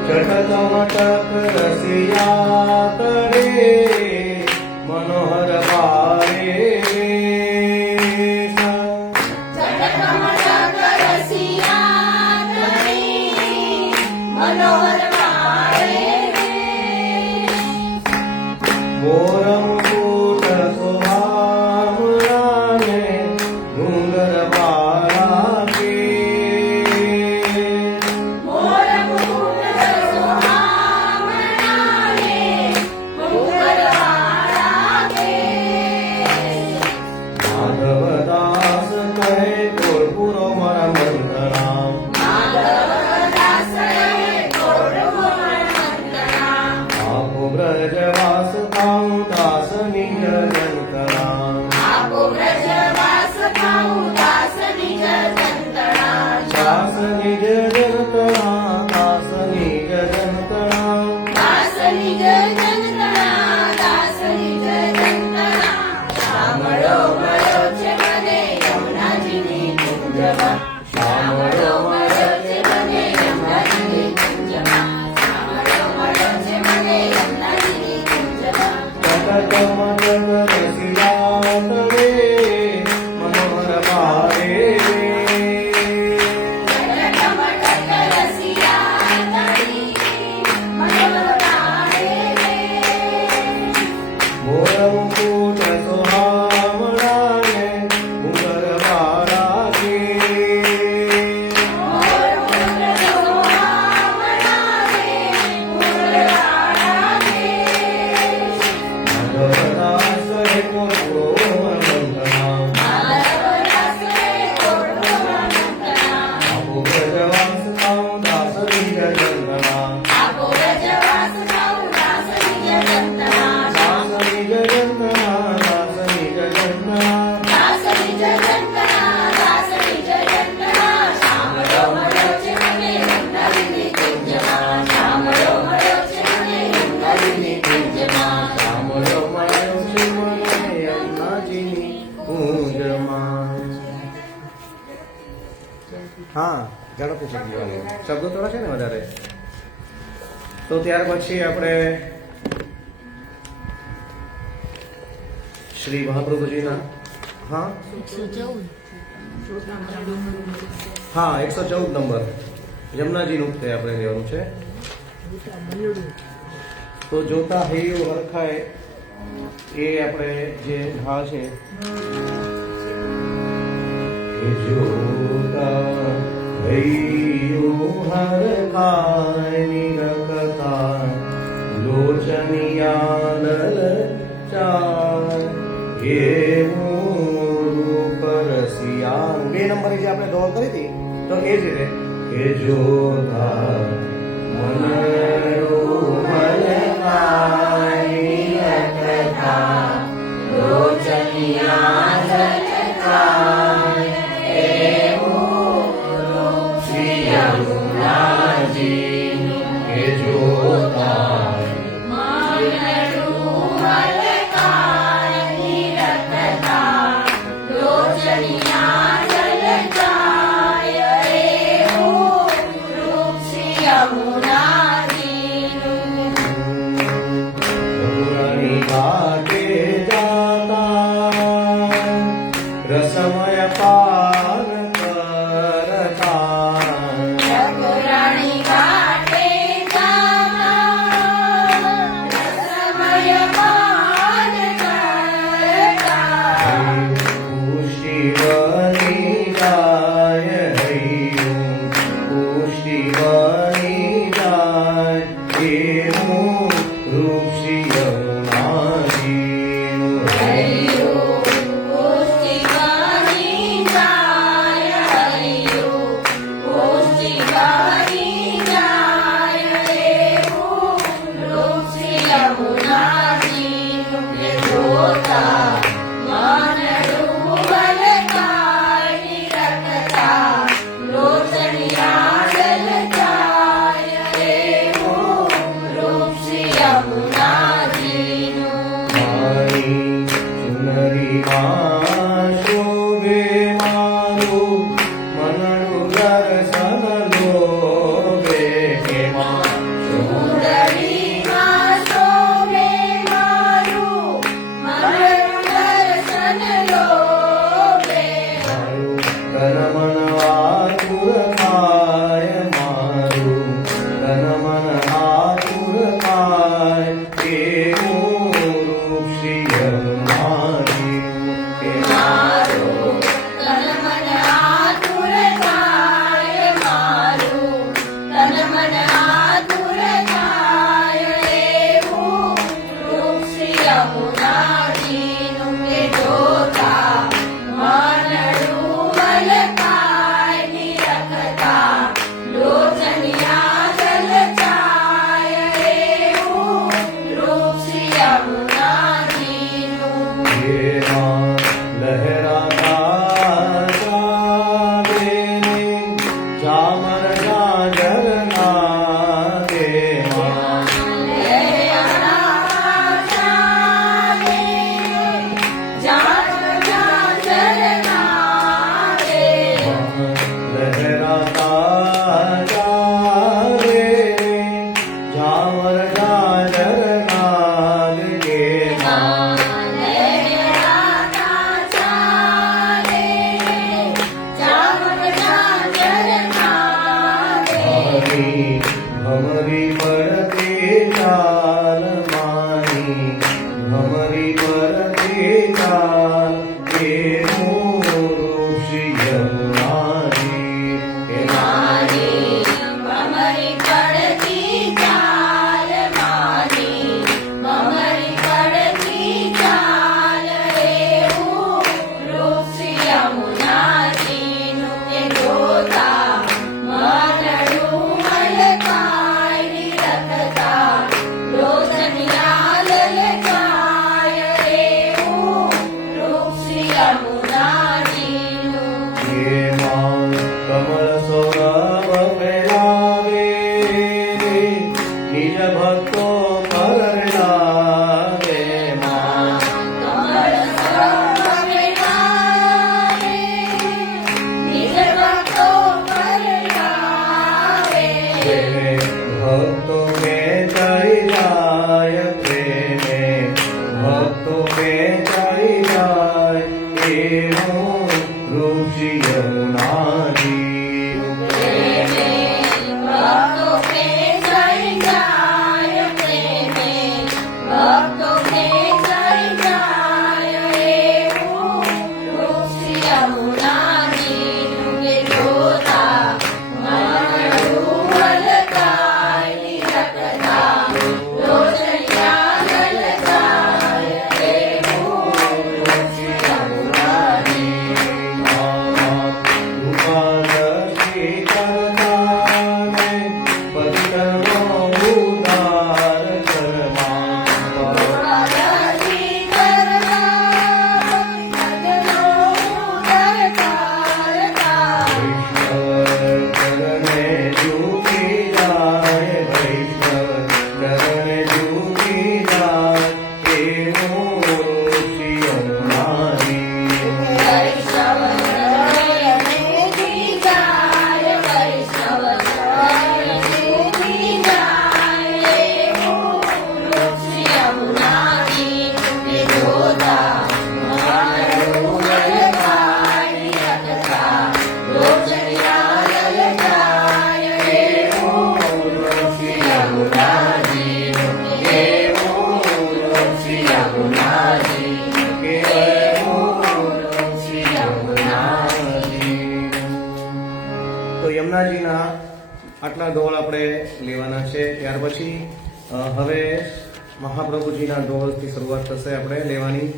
ચટક મટક રસિયા કરે મનોહર બારે ચટકમટક રસિયા કરી મનોહર વાળે રે. મોર મુકુટ શોભામણાને ડુંગર બાળા કે મોર મુકુટ સોહામણાને મુગલવાળા કે. માધવદાસ કહે કોળપુરો મારા મંદણા માધવદાસ કહે કોળપુરો મારા મંદણા. આપો બ્રજવાસ પાઉં દાસ નિજ જનકણા આપો બ્રજવાસ પાઉં દાસ નિજ જનતણા. દાસ નિજ જનકણા દાસ નિજ જનકણા દાસ નિજ જનતણા. દાસ નિજ જનતણા. શામળો મળ્યો છે મને યમુનાજીની કુંજમાં. શામળો મળ્યો છે મને યમુનાજીની કુંજમાં. શામળો મળ્યો છે મને યમુનાજીની કુંજમાં. ચટક મટક રસિયા કરે મનોહર બારે ચટકમટક રસિયા તળી મનોહર વાળે રે. મોર મુકુટ શોભામણાને ડુંગર બાળા કે મોર મુકુટ સોહામણાને મુગલવાળા કે. માધવદાસ કહે કોળપુરો મંદણા માધવદાસ કહે કોળપુરો મંદણા. આપો બ્રજવાસ પાઉં દાસ નિજ જનકણા આપો બ્રજવાસ પાઉં દાસ નિજ જનતણા. દાસ નિજ જનકણા દાસ નિજ જનકણા દાસ નિજ જનતણા. દાસ નિજ જનતણા. શામળો મળ્યો છે મને યમુનાજીની કુંજમાં. શામળો મળ્યો છે મને યમુનાજીની કુંજમાં. સાંભળો મળ્યો છે મને યમુનાજીની કુંજમાં. હા ઝડપથી શબ્દો શબ્દો થોડા છે ને વધારે. તો ત્યાર પછી આપણે શ્રી મહાપ્રભુજીના હા 114 નંબર યમુનાજીનું તે આપણે લેવાનું છે. તો જોતા હૈયું હરખાય એ આપણે જે હા છે એ જોતા હૈયું હરખાય નિરખતા લોચનિયા લલચાય એવું રૂપ રસિયા લખવાનું 2 નંબરની જે આપણે દોડ કરી હતી તો એ જ રીતે કે જોતા મનરું મલકાઈ લખતા લોચનિયા ઝલકાય એવું રૂપ શ્રી યમુનાજીનું કે જોતા માનડું મલકાય નિરખતા લોચનિયા ઝલકાય એવું રૂપ શ્રી યમુનાજીનું ગૌરાણી ઘાટે જાતા રસમય પાન કરતા રઘુરાણી ઘાટે જાતા રસમય પાન કરતા પુષ્ટિવની જાય પુષ્ટિવની જાય એવું રૂપ શ્રી યમુનાજીનું હરિયો પુષ્ટિવાણી જાય હરિયો પુષ્ટિવાણી જાય એવું રૂપ શ્રી યમુનાજીનું કે જોતા માનડું મલકાય નિરખતા લોચનિયા ઝલકાય એવું રૂપ શ્રી યમુનાજીનું મારી ચુનરીમાં શોભે મારું મનનું દર્શન લોભે કે માં સુંદરીમાં શોભે મારું મનનું દર્શન લોભે મારું તન મન આતુર થાય મારું તન મન આતુર થાય એવું રૂપ શ્રી યમુનાજીનું કે મારું તન મન આતુર થાય મારું તન મન આતુર થાય એવું રૂપ શ્રી યમુનાજીનું કે જોતા માનડું મલકાય નિરખતા લોચનિયા ઝલકાય એવું રૂપ શ્રી યમુનાજીનું જેમાં લહેરાતા ચાંદને ચામર જાજર નાગે માં લહેરાતા ચાંદને ચામર જાજર નાગે માં મારી ભમરી પરતે ચાલ મારી ભમરી પરતે ચાલ એવું રૂપ શ્રી યમુનાજી કે મારી મમરી પડતી ચાલ મારી મમરી પડતી ચાલ એવું રૂપ શ્રી યમુનાજીનું કે જોતા માનડું મલકાય નિરખતા લોચનિયા ઝલકાય એવું રૂપ શ્રી યમુનાજીનું જેમાં કમળ સૌરભ ફેલાવે નિજ ભક્તો પર લાવે માં કમળ સરોવરે લાવે, નિજ ભક્તો પર લાવે. પ્રેમે ભક્તો કે જઈ જાય પ્રેમે ભક્તો કે જઈ જાય એવું રૂપ શ્રી યમુનાજીનું પ્રેમે ભક્તો કે જઈ જાય, પ્રેમે ભક્તો કે જઈ જાય એવું રૂપ શ્રી યમુનાજીનું કે જોતા માનડું મલકાય નિરખતા લોચનિયા ઝલકાય એવું રૂપ શ્રી યમુનાજીનું યમુનાજીના આટલા ઢોળ આપણે લેવાના છે. ત્યાર પછી હવે મહાપ્રભુજીના ઢોળથી શરૂઆત થશે આપણે લેવાની.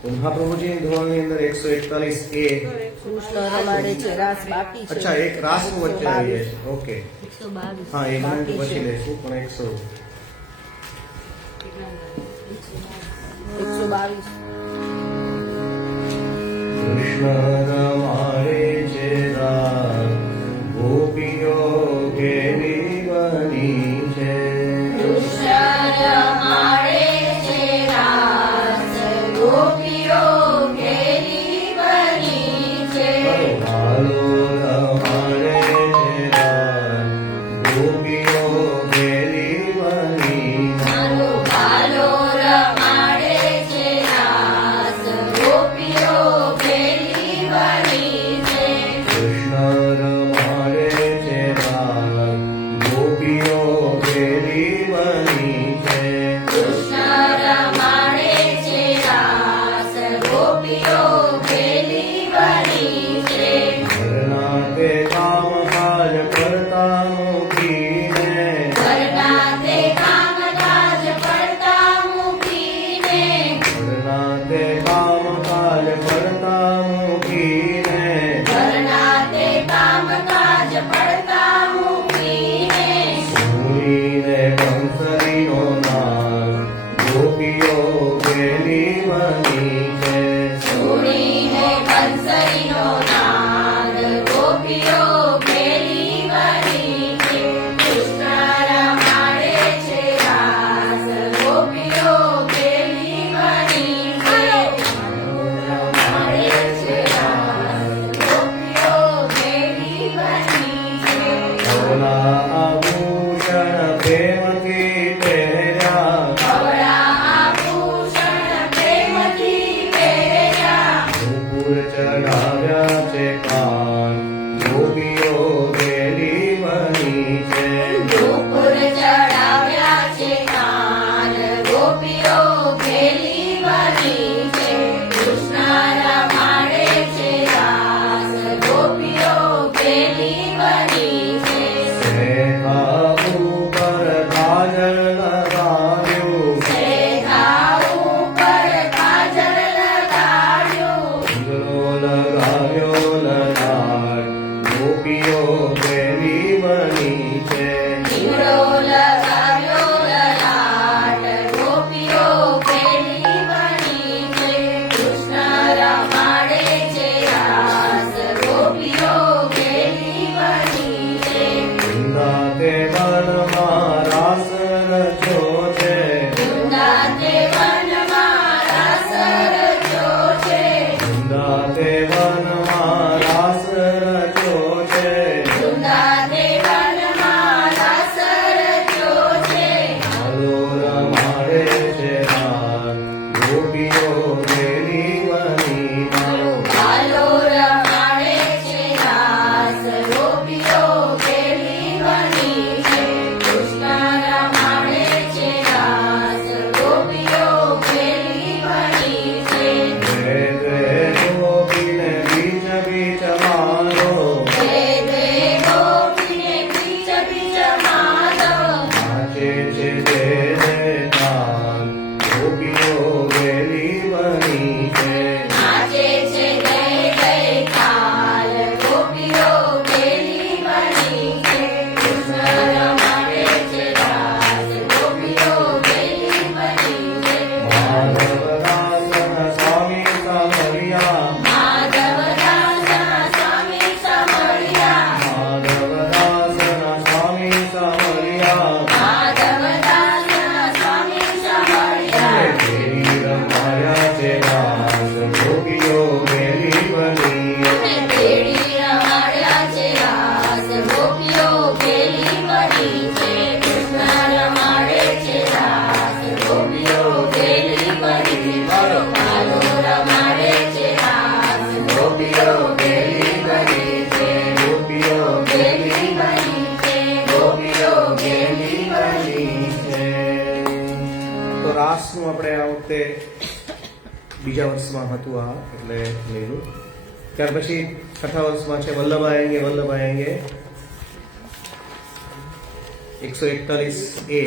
તો મહાપ્રભુજીની ઢોળની અંદર 141 એ કૃષ્ણ રમાડે છે રાસ બાકી છે. અચ્છા, એક રાસનું વચ્ચે આવીએ છે. ઓકે, 122 હા, એક મિનિટ બાકી પછી છે. લઈશું, પણ 122 કૃષ્ણ રમાડે છે રાસ, ગોપીઓ ઘેરી બની છે. કૃષ્ણ રમાડે છે રાસ, ગોપીઓ ઘેરી બની છે. હાલો રમાડે છે રાસ, ગોપીઓ ઘેરી બની છે. મારો ભાલો રમાડે છે રાસ, ગોપીઓ ઘેરી બની છે. કૃષ્ણ રમાડે છે રાસ, ગોપીઓ ઘેરી બની છે. કૃષ્ણ રમાડે છે રાસ, ગોપીઓ ઘેરી બની છે. ઘરના તે કામ કાજ કરતા મૂકીને, ઘરના તે કામકાજ પડતા મૂકીને, ઘરના તે કામ કાજ કરતા મૂકીને, ઘરના તે કામકાજ પડતા મૂકીને, સુણીને બંસરીનો નાદ, ગોપીઓ ઘેરી બની છે. સુણીને બંસરીનો નાદ, ગોપીઓ ઘેરી બની છે. કૃષ્ણ રમાડે છે રાસ, ગોપીઓ ઘેરી બની છે. રમાડે છે રાસ, ગોપીઓ ઘેરી બની છે. ભોલા આભૂષણ પ્રેમથી પહેર્યા, કવળા આભૂષણ પ્રેમથી પહેર્યા, નુપુર ચડાવ્યા છે કાન, ગોપીઓ ઘેરી બની છે. નુપુર ચડાવ્યા છે કાન, ગોપીઓ ઘેરી બની છે. કૃષ્ણ રમાડે છે રાસ, ગોપીઓ ઘેરી બની છે. શેખા ઉપર કાજલ લગાવ્યું, શેખા ઉપર કાજલ લગાડ્યું, હિંગળો લગાવ્યો લલાટ, ગોપીઓ ઘેરી બની છે. હિંગળો લગાવ્યો લલાટ, ગોપીઓ ઘેરી બની છે. કૃષ્ણ રમાડે છે રાસ, ગોપીઓ ઘેરી બની છે. વૃંદા તે વનમાં રાસ રચ્યો છે, વૃંદા તે વનમાં રાસ રચ્યો છે. વૃંદા તે વનમાં રાસ રચ્યો છે. વૃંદા તે વનમાં રાસ રચ્યો છે. હાલો રમાડે છે રાસ, ગોપીઓ ઘેરી બની મારો ભાલો રમાડે છે રાસ, ગોપીઓ ઘેરી બની છે. કૃષ્ણ રમાડે છે રાસ, ગોપીઓ ઘેરી બની છે. રે રે ગોપીને બીચ બીચ મારો, જય જય ગોપીને બીચ બીચ માધવ, નાચે છે તે રે તાન, ગોપીઓ ઘેરી બની છે. નાચે છે જય જયકાર, ગોપીઓ ઘેરી બની છે. કૃષ્ણ રમાડે છે રાસ, ગોપીઓ ઘેરી બની છે. માધવદાસના સ્વામી સામરિયા, માધવદાસના સ્વામી સમળિયા, માધવદાસના સ્વામી સામરિયા, માધવદાસના સ્વામી સમળિયા. ઘેરી રમાયા છે રાસ, ગોપીઓ ઘેરી બની. અને બેડી રમાડ્યા છે રાસ, ગોપીઓ ઘેરી બની છે. કૃષ્ણ રમાડે છે રાસ, ગોપીઓ ઘેરી બની છે. મારો ભાલો રમાડે છે રાસ, ગોપીઓ ઘેરી બની છે. ગોપીઓ ઘેરી બની છે, ગોપીઓ ઘેરી બની છે. તો રાસનું આપણે આ વખતે બીજા વર્ષમાં હતું આ, એટલે લેલું. ત્યાર પછી છઠ્ઠા વર્ષમાં છે વલ્લભ આएंगे 141A.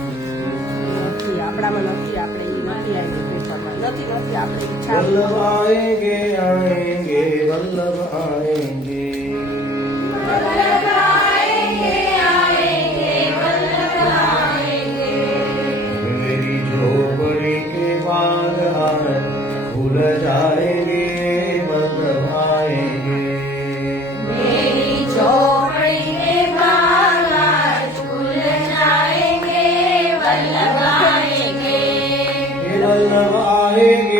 નથી આપણામાં નથી, આપણે એ નથી આવી પેપરમાં નથી આપણે ઈચ્છા वल्लभ आएंगे वल्लभ आएंगे वल्लभ आएंगे वल्लभ आएंगे मेरी झोपड़ी के बाग आज खुल जाएंगे वल्लभ आएंगे मेरी झोपड़ी के बाग आज खुल जाएंगे वल्लभ आएंगे वल्लभ आएंगे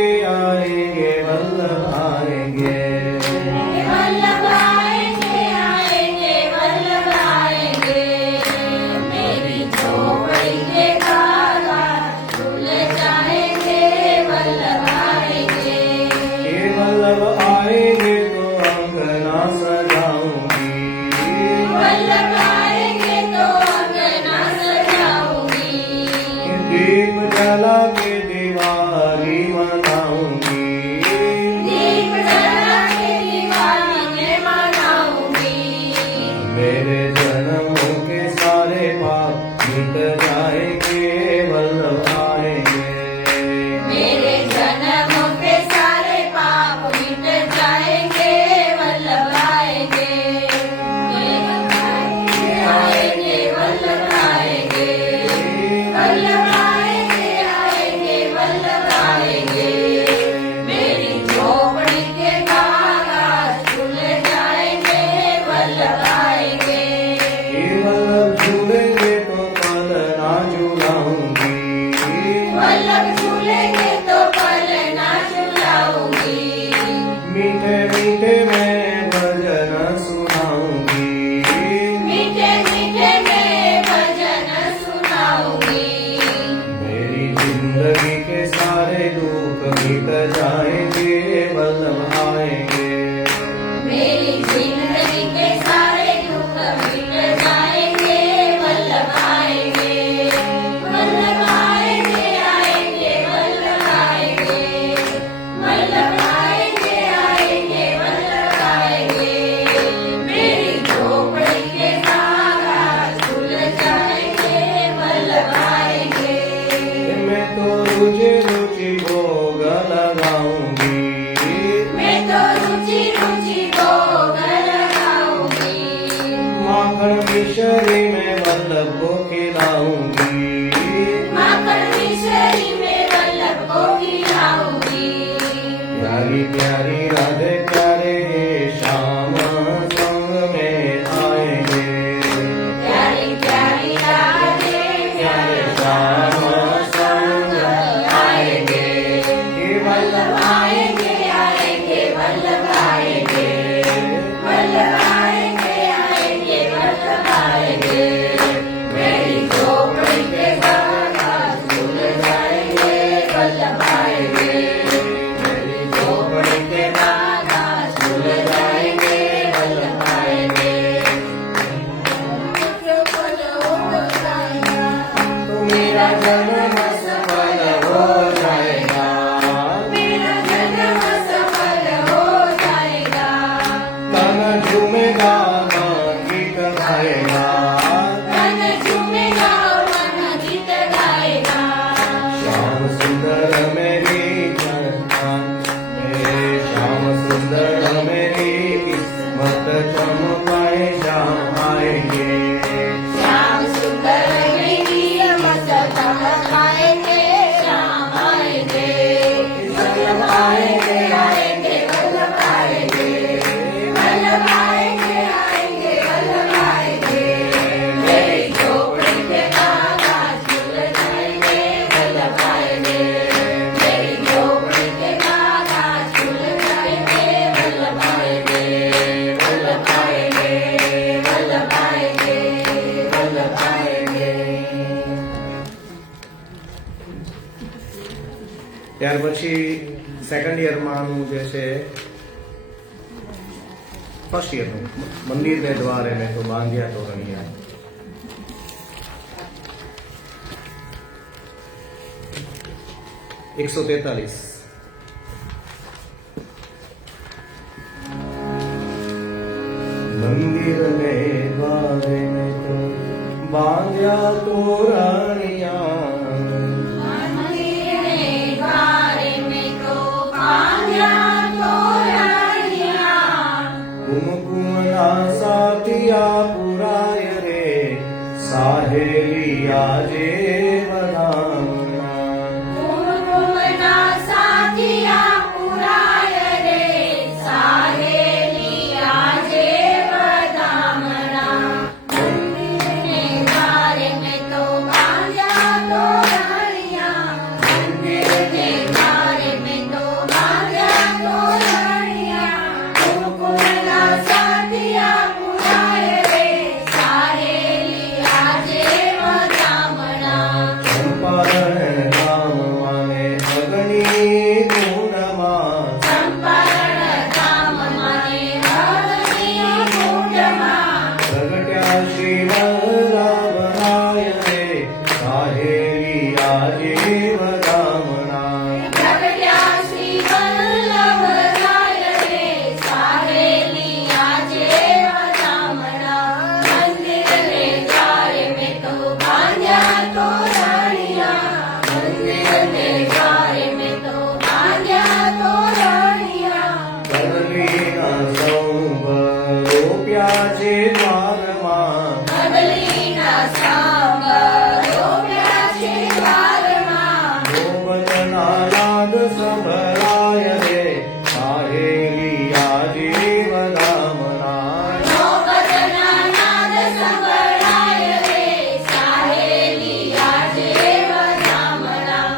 वल्लभ आएंगे वल्लभ आएंगे वल्लभ आएंगे मेरी झोपड़ी के बाग आज खुल जाएंगे वल्लभ आएंगे ये वल्लभ आएंगे तो अंगना सजाऊंगी वल्लभ आएंगे तो अंगना सजाऊंगी दीप जला के दिवाली मनाऊंगी दीप जला के दिवाली में मनाऊंगी मेरे जन्मों के सारे पाप मिट जाएंगे वल्लभ आएंगे मेरे जन्मों के सारे पाप मिट जाएंगे वल्लभ आएंगे वल्लभ आएंगे वल्लभ आएंगे वल्लभ आएंगे मेरी झोपड़ी के बाग आज खुल जाएंगे वल्लभ आएंगे ये वल्लभ झूलेंगे तो पलना झूलाऊंगी वल्लभ झूलेंगे तो पलना झुलाऊंगी मीठे मीठे मैं भजन सुनाऊंगी मीठे मीठे मैं भजन सुनाऊंगी मेरी जिंदगी के सारे दुख मिट जाएंगे वल्लभ आएंगे मेरी जिंदगी के सारे दुख मिट जाएंगे वल्लभ आएंगे वल्लभ आएंगे वल्लभ आएंगे वल्लभ आएंगे वल्लभ आएंगे मेरी झोपड़ी के बाग आज खुल जाएंगे वल्लभ आएंगे मैं तो रुचि रुचि भोग लगाऊंगी मैं तो रुचि रुचि भोग लगाऊंगी माखन मिश्री में वल्लभ को खिलाऊंगी माखन मिश्री में वल्लभ को खिलाऊंगी प्यारी प्यारी राधे प्यारे श्याम संग में आएंगे प्यारी प्यारी राधे प्यारे श्याम संग आएंगे ये वल्लभ आएंगे वल्लभ आएंगे वल्लभ आएंगे वल्लभ आएंगे मेरी झोपड़ी के बाग आज खुल जाएंगे वल्लभ आएंगे मेरी झोपड़ी के बाग आज खुल जाएंगे वल्लभ आएंगे तो मेरा जन्म सफल हो जाएगा मेरा जन्म सफल हो जाएगा तन झूमेगा गीत गाएगा मन झूमेगा मन गीत गाएगा श्याम सुंदर मेरी जान मेरे श्याम सुंदर मेरी किस्मत चमकाए श्याम आएंगे श्याम सुंदर मेरी मत चमकाएंगे श्याम आएंगे वल्लभ आएंगे वल्लभ आएंगे वल्लभ आएंगे वल्लभ आएंगे मेरी झोपड़ी के बाग आज खुल जाएंगे वल्लभ आएंगे मेरी झोपड़ी के बाग आज खुल जाएंगे वल्लभ आएंगे वल्लभ आएंगे वल्लभ आएंगे वल्लभ आएंगे ત્યાર પછી સેકન્ડ યરમાંનું જે છે ફર્સ્ટ યરનું મંદિર ને દ્વારે મેં તો બાંધ્યા તોરણિયા 143. મંદિર ને દ્વારે મેં તો બાંધ્યા તોરણિયા, મંદિરને દ્વારે મેં તો બાંધ્યા તોરણિયા. કુમકુમના સાથિયા પુરાય રે, સાહેલી આજે વધામણા. કુમકુમના સાથિયા પુરાય રે, સાહેલી આજે વધામણા. મંદિરને દ્વારે મેં તો બાંધ્યા તોરણિયા. મંદિરને દ્વારે મેં તો બાંધ્યા તોરણિયા. કુમકુમના સાથિયા પુરાય રે, સાહેલી આજે વધામણા. ચંપારણ ધામ માને અગ્નિ કુંડમાં, ચંપારણ ધામ માને અગ્નિ કુંડમાં. પ્રગટ્યા શ્રી વલ્લભરાય રે, સાહેલી આજે વધામણા. પ્રગટ્યા શ્રી વલ્લભરાય રે, સાહેલી આજે વધામણા. મંદિરને દ્વારે મેં તો બાંધ્યા તોરણિયા. મંદિરને દ્વારે મેં તો બાંધ્યા તોરણિયા. કરલીના સૌભ રૂપ્યા છે દ્વારમાં, કદલીના સાંભ રોપ્યા છે દ્વારમાં. ગોવર્ધના નાદ સંભળાય રે, સાહેલી આજે વધામણા. નોબતના નાદ સંભળાય રે, સાહેલી આજે વધામણા.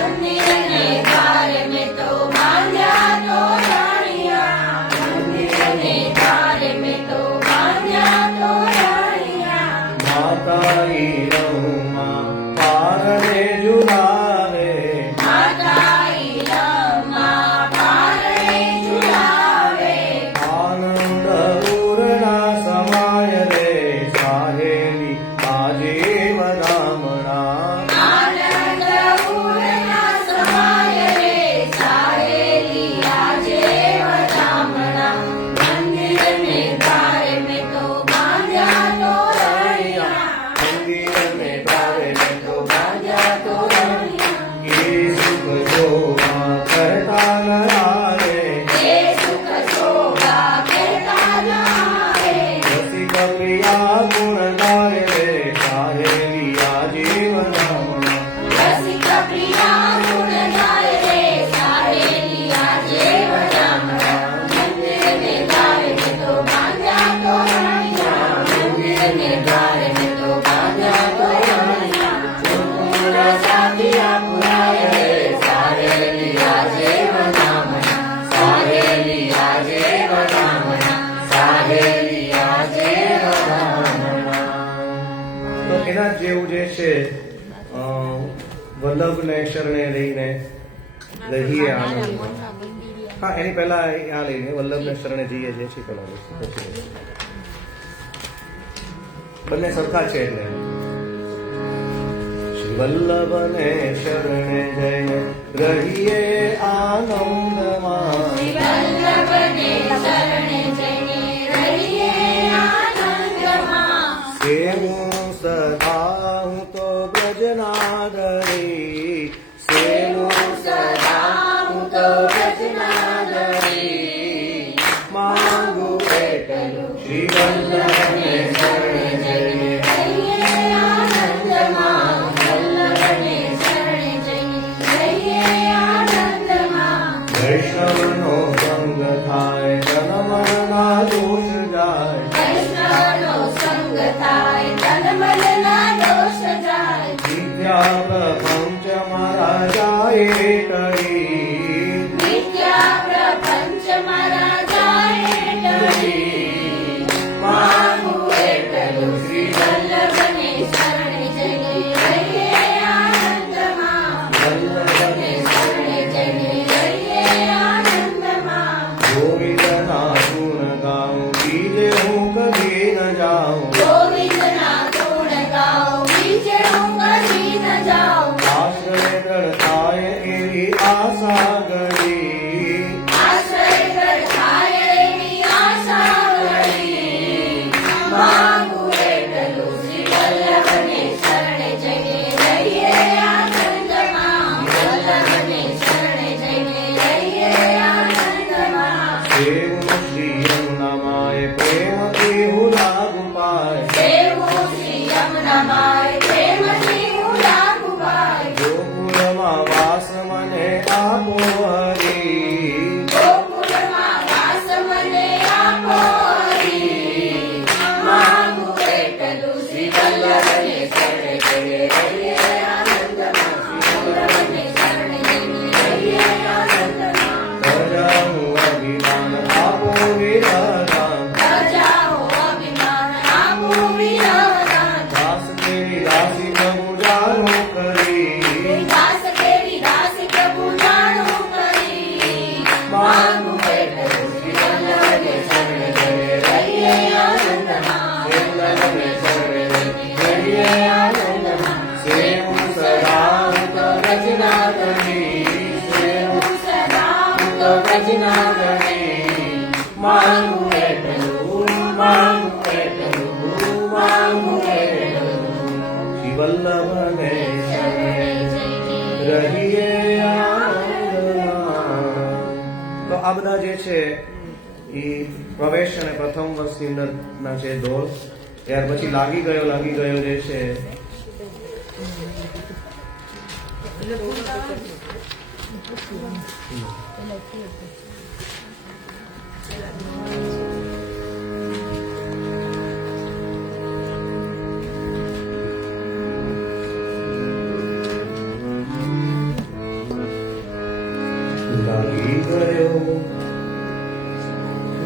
મંદિરને દ્વારે મેં તો બાંધ્યા તોરણિયા. મંદિરને દ્વારે મેં તો બાંધ્યા તોરણિયા. માતા ઈરમમાં પારણે ઝુલાવે, માતા ઈલમમાં પારણે ઝુલાવે. આનંદ પૂર્ણા સમાય રે, સાહેલી આજે વધામણા. આનંદ પૂર્ણ સમાય રે, સાહેલી આજે વધામણા. મંદિરને દ્વારે મેં તો બાંધ્યા તોરણિયા. મંદિરને દ્વારે મેં તો બાંધ્યા તોરણિયા. એ સુખ શોભા કરતા ન આવે, એ સુખ શોભા કહેતા ન આવે. રસિક પ્રિયા ગુણ ગાય રે, સાહેલી આજે વધામણા. રસિક પ્રિયા ગુણ ગાય રે, સાહેલી આજે વધામણા. મંદિરને દ્વારે મેં તો બાંધ્યા તોરણિયા. મંદિરને દ્વારે મેં તો બાંધ્યા તોરણિયા. કુમકુમના સાથિયા પુરાય રે, સાહેલી આજે વધામણા. સાહેલી આજે વધામણા. સાહેલી આજે વધામણા. તો એના જ જેવું જે છે વલ્લભને શરણે રહીને રહીએ આનંદમાં. હા, એની પહેલા આ લઈને વલ્લભને શરણે જઈએ છીએ છીએ પહેલા પછી. બંને સરખા છે એટલે શ્રી વલ્લભને શરણે જઈને રહીએ આનંદમાં. શ્રી વલ્લભને શરણે જઈને રહીએ આનંદમાં. સેવું સદા હું તો બ્રજનાદરી, સેવું સદા હું તો વ્રજનાદરી. માંગુ એટલું શ્રી વલ્લભને શરણે જઈને. રહીએ આનંદમાં. વલ્લભને શરણે જઈને રહીએ આનંદમાં. વૈષ્ણવનો સંગ થાય, તન મનના દોષ જાય. વૈષ્ણવનો સંગ થાય, તન મનના દોષ જાય. વિદ્યા પ્રપંચ મારા જાય ટળી, મિથ્યા પ્રપંચ મારા જાય ટળી. માંગુ એટલું શ્રી વલ્લભને શરણે જઈને રહીએ આનંદમાં. વલ્લભને શરણે જઈને રહીએ આનંદમાં. ગોવિંદના ગુણ ગાઉં, બીજે હું કદી ન જાઉં. ગોવિંદના ગુણ ગાઓ, બીજે હું કદી ન જાઉં. આશ્રય દ્રઢ થાય એવી મને આપો હરી ગોકુળમાં વાસ મને આપો હરી. માંગુ એટલું શ્રી વલ્લભને શરણે જઈએ રહીએ આનંદમાં. શ્રી વલ્લભને શરણે જઈએ રહીએ આનંદમાં. પ્રજાનું અભિમાન આપો વિરાધાન પ્રજાઓ અભિમાન આપું વિરાધાન. દાસ દેવી દાસી પ્રભુ જાણું કરી દાસ કેવી દાસી પ્રભુ જાણું કરી. માંગુ એટલું શ્રી વલ્લભને શરણે જઈએ રહીએ આનંદમાં. વલ્લભને શરણે જઈએ આનંદમાં. સેવું સદા તો રચના કરી સેવું તો રચના કરી માંગુ એટલું માંગુ એટલું માંગુ એટલું શ્રી વલ્લભને શરણે રહીએ આનંદમાં. તો આ બધા જે છે એ પ્રવેશ અને પ્રથમ વર્ષની અંદરના છે દોર. ત્યાર પછી લાગી ગયો જે છે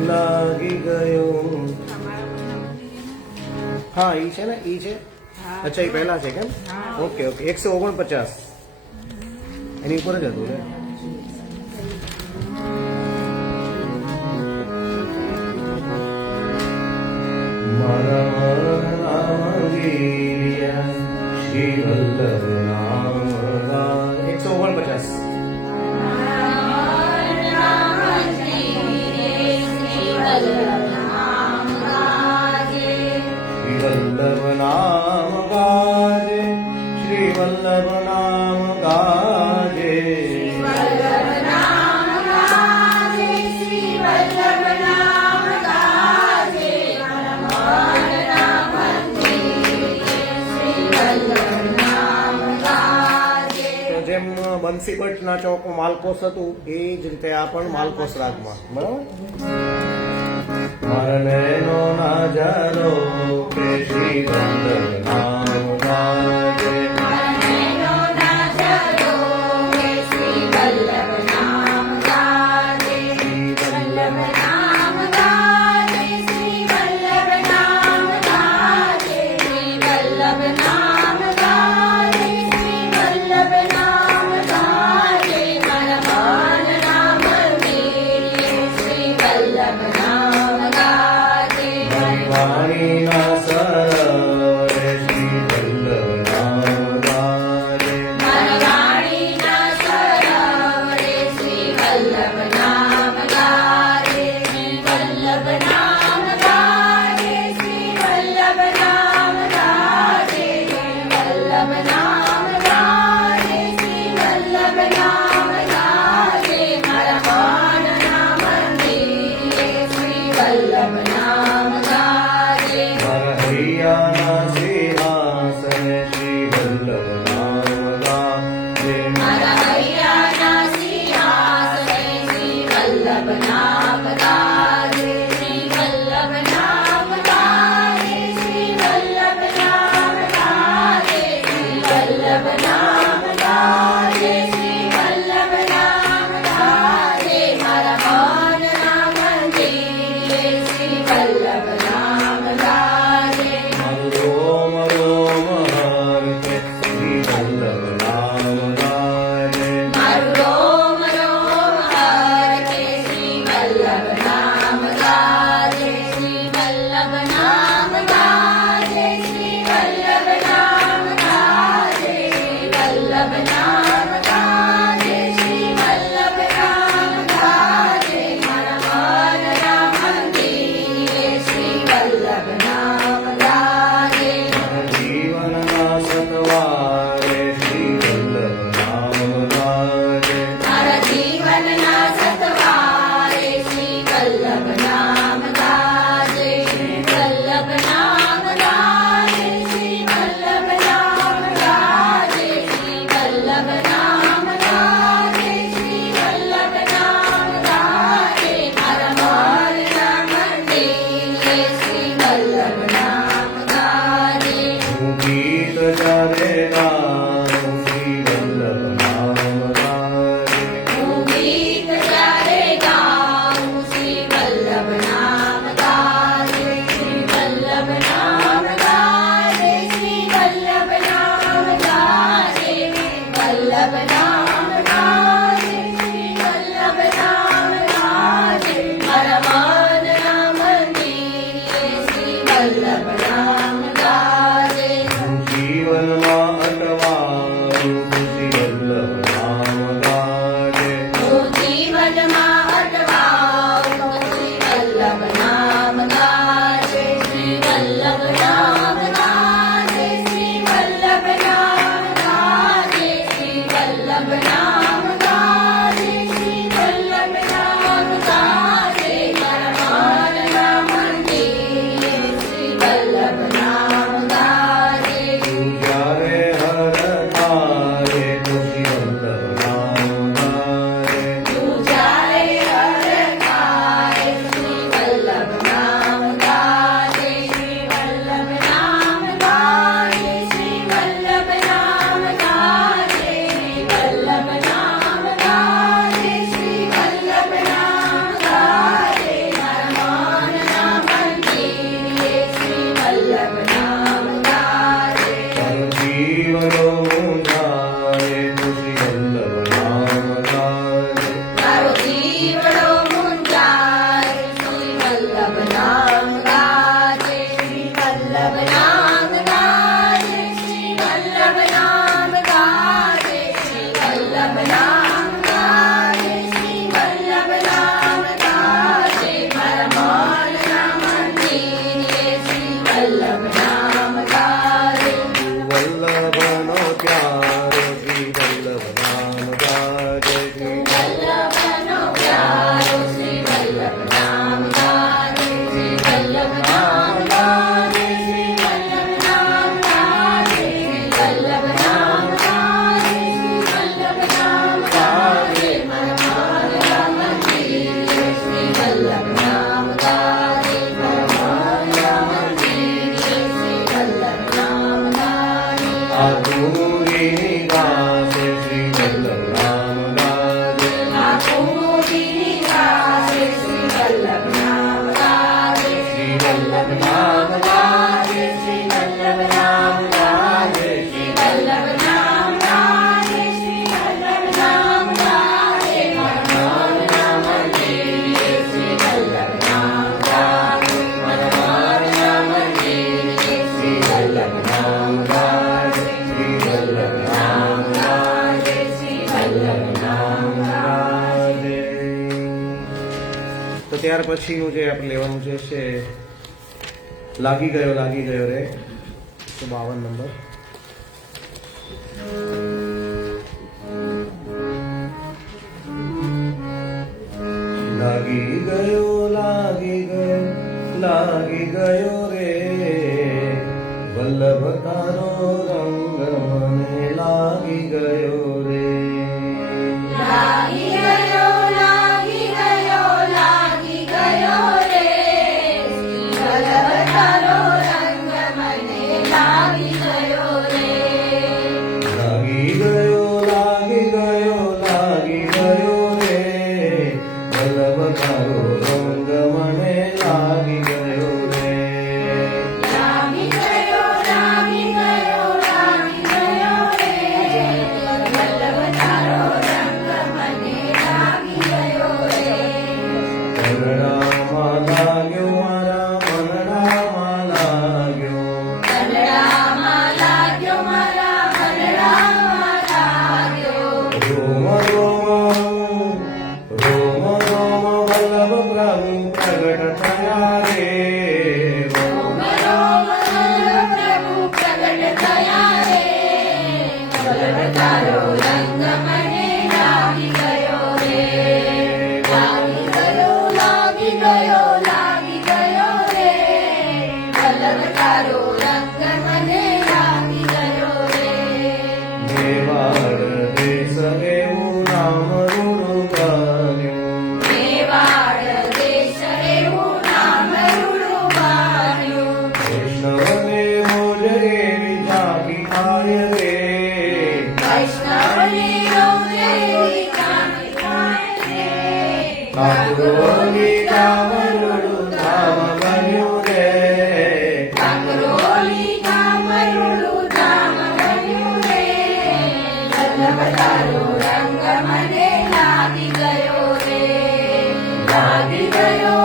લાગી ગયો. હા ઈ છે ને ઈ છે. અચ્છા ઈ પહેલા છે કેમ? ઓકે ઓકે 149 એની ઉપર જ હતું ને. મારા નામ ગીર્યા શ્રી વલ્લભ નામ ગાય. 149 શ્રી વલ્લભ નામ ગાજે શ્રી વલ્લભ નામ ગાજે વલ્લભ નામ ગાજે. શ્રી વલ્લભ નામ ગાજે. મારા મનના મંદિરે શ્રી વલ્લભ નામ ગાજે. તો જેમ બંસીબટના ચોકમાં માલકોસ હતું એ જ રીતે આ પણ માલકોસ રાગમાં બરાબર. મરણેનો નજારો કે શ્રી વલ્લભ નામ ગાજે મરણેનો નજારો કે શ્રી વલ્લભ નામ ગાજે. વલ્લભ નામ ગાજે. શ્રી વલ્લભ નામ ગાજે. શ્રી વલ્લભ નામ ગાજે. શ્રી વલ્લભ નામ ગાજે. મારા મનના મંદિરે શ્રી વલ્લભ નામ ગાજે. વાણીના સરોવરે કુમુદિની ગાજે શ્રી વલ્લભ નામ ગાજે શ્રી વલ્લભ નામ ગાજે શ્રી વલ્લભ નામ ગાજે શ્રી વલ્લભ નામ ગાજે શ્રી વલ્લભ નામ ગાજે મનોહર નામ લીએ શ્રી વલ્લભ નામ ગાજે મનોહર નામ લીએ શ્રી વલ્લભ નામ ગાજે શ્રી વલ્લભ નામ ગાજે શ્રી વલ્લભ નામ ગાજે. તો ત્યાર પછીનું જે આપણે લેવાનું છે લાગી ગયો રે, તો 52 નંબર. લાગી ગયો રે વલ્લભ તારો રંગ મને લાગી ગયો રે. લાગી ગયો રે શ્રી વલ્લભ તારો રંગ મને લાગી ગયો રે. લાગી ગયો રે વલ્લભ તારો રંગ મને લાગી ગયો રે. લાગી ગયો રે વલ્લભ તારો રંગ મને લાગી ગયો રે. મનડામાં લાગ્યો મારા મનડામાં લાગ્યો. કનડામાં લાગ્યો મારા કનડામાં લાગ્યો. રોમ વલ્લભ પ્રભુ પ્રગટ થયા રે. રોમ રોમ પ્રભુ પ્રગટ થયા રે. વલ્લભ તારો રંગ મને લાગી ગયો રે. લાગી ગયો રે વલ્લભ તારો રંગ મને લાગી ગયો રે. મેવાડ દેશ એવું નામ રૂડું બન્યું. મેવાડ દેશ એવું નામ રૂડું બન્યું. વૈષ્ણવને મોજ એવી જાગી થાય રે. વૈષ્ણવની રોજ એવી જાગી થાય રે. કાકરોલી ગામ રૂડું ધામ બન્યું રે. કાંકરોલી ગામ રૂડું ધામ બન્યું રે. વલ્લભ તારો રંગ મને લાગી ગયો રે. લાગી ગયો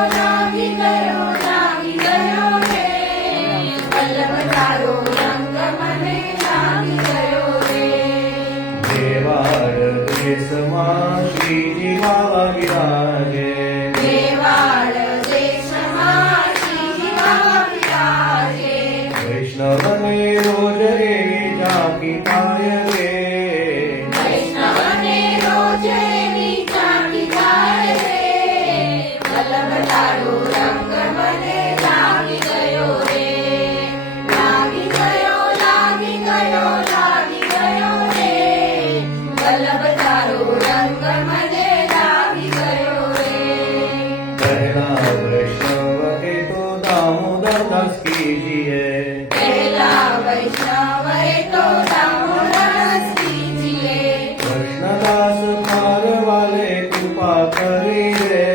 રે વલ્લભ તારો રંગ મને લાગી ગયો રે. મેવાડ દેશમાં શ્રીજી બાવા બિરાજે. મેવાડ દેશમાં શ્રીજી બાવા બિરાજે. વૈષ્ણવને રોજ એવી જાગી થાય રે. વૈષ્ણવને રોજ એવી જાગી થાય રે. વલ્લભ તારો રંગ મને લાગી ગયો રે. લાગી ગયો રે વલ્લભ તારો રંગ મને લાગી ગયો રે. પહેલા વૈષ્ણવ એ તો દામોદર દાસ કીજીએ. પહેલા વૈષ્ણવ એ તો દામોદાસ કીજીએ. કૃષ્ણદાસ પાર વાલે કૃપા કરી રે.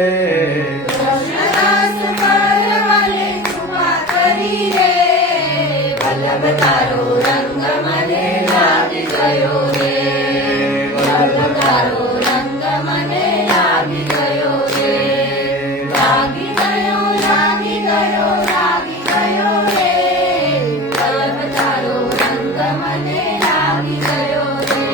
કૃષ્ણદાસ પરવાલે કૃપા કરી રે. વલ્લભ તારો રંગ મને લાગી ગયો રે. વલ્લભ તારો રંગ મને લાગી ગયો રે. લાગી ગયો રે વલ્લભ તારો રંગ મને લાગી ગયો રે.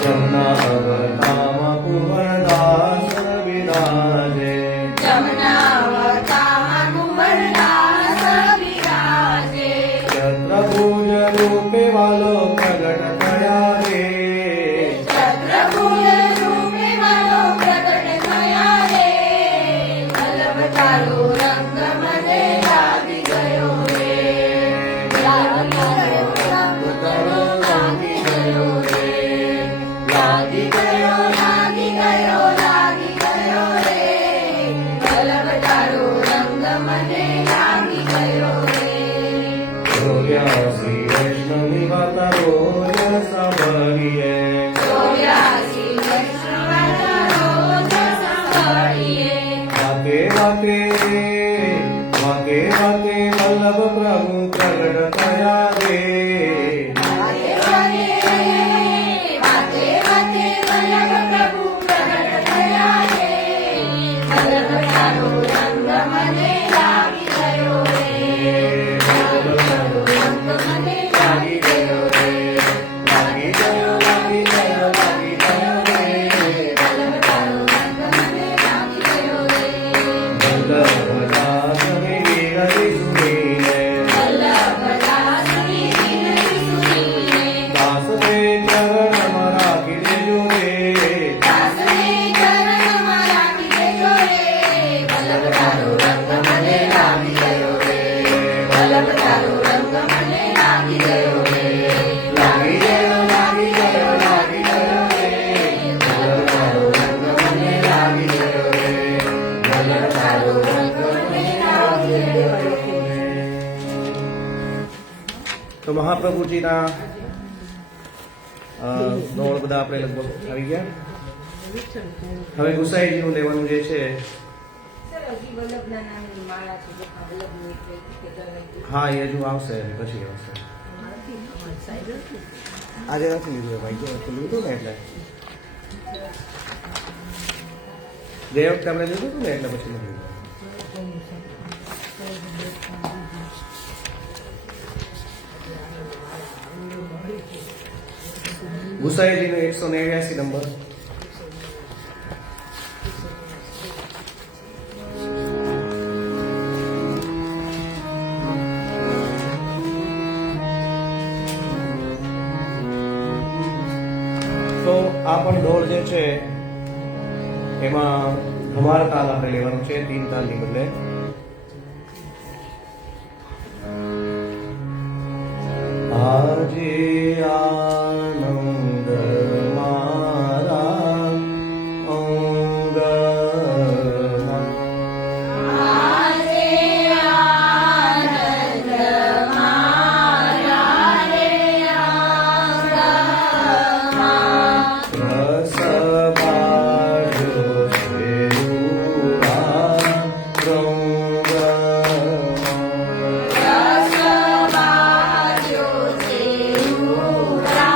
જમના અવતામાં કુંવરદાસ બિરાજે. જમનાવતામાં કુંવરદાસ બિરાજે. ચંદ્રભુજ રૂપે વાલો પ્રગટ થયા રે. ચંદ્રભુજ વાકે વાકે વાકે વલ્લભ પ્રભુ પ્રગટ થયા રે વાગે વાગે વાગે વાગે વલ્લભ પ્રભુ પ્રગટ થયા રે વલ્લભ તારો રંગ મને લાગી ગયો રે વલ્લભ તારો રંગ મને લાગી ગયો રે લાગી ગયો લાગી ગયો લાગી ગયો રે વલ્લભ તારો રંગ મને લાગી ગયો રે વલ્લભ દાસની વિનતી સુનીને વલ્લભ દાસની વિનતી સુનીને દાસને ચરણમાં રાખી દેજો રે દાસને ચરણમાં રાખી દેજો રે વલ્લભ તારો રંગ મને લાગી ગયો રે વલ્લભ તારો રંગ મને લાગી ગયો રે લાગી ગયો લાગી ગયો લાગી ગયો રે વલ્લભ તારો રંગ મને લાગી ગયો રે વલ્લભ તારો રંગ મને લાગી ગયો રે તો મહાપ્રભુજીના નોળ બધા આપણે લગભગ આવી ગયા. હવે ગુસાઈજીનું લેવાનું જે છે હા એ હજુ આવશે પછી આવશે. આજે નથી લીધું ભાઈ જો તો લીધું ને એટલે જે વખતે આપણે લીધું હતું ને એટલે પછી નથી લીધું. ગુસાઈજીનો 189 નંબર. તો આ પણ ઢોળ જે છે એમાં અમારા તાલ આપણે લેવાનું છે 3 તાલની બદલે. આજે આનંદ મારા અંગમાં આજે આનંદ મારા રે આંગમાં રસ બાજો છે રૂડા રંગમાં. રસ બાજો છે રૂડા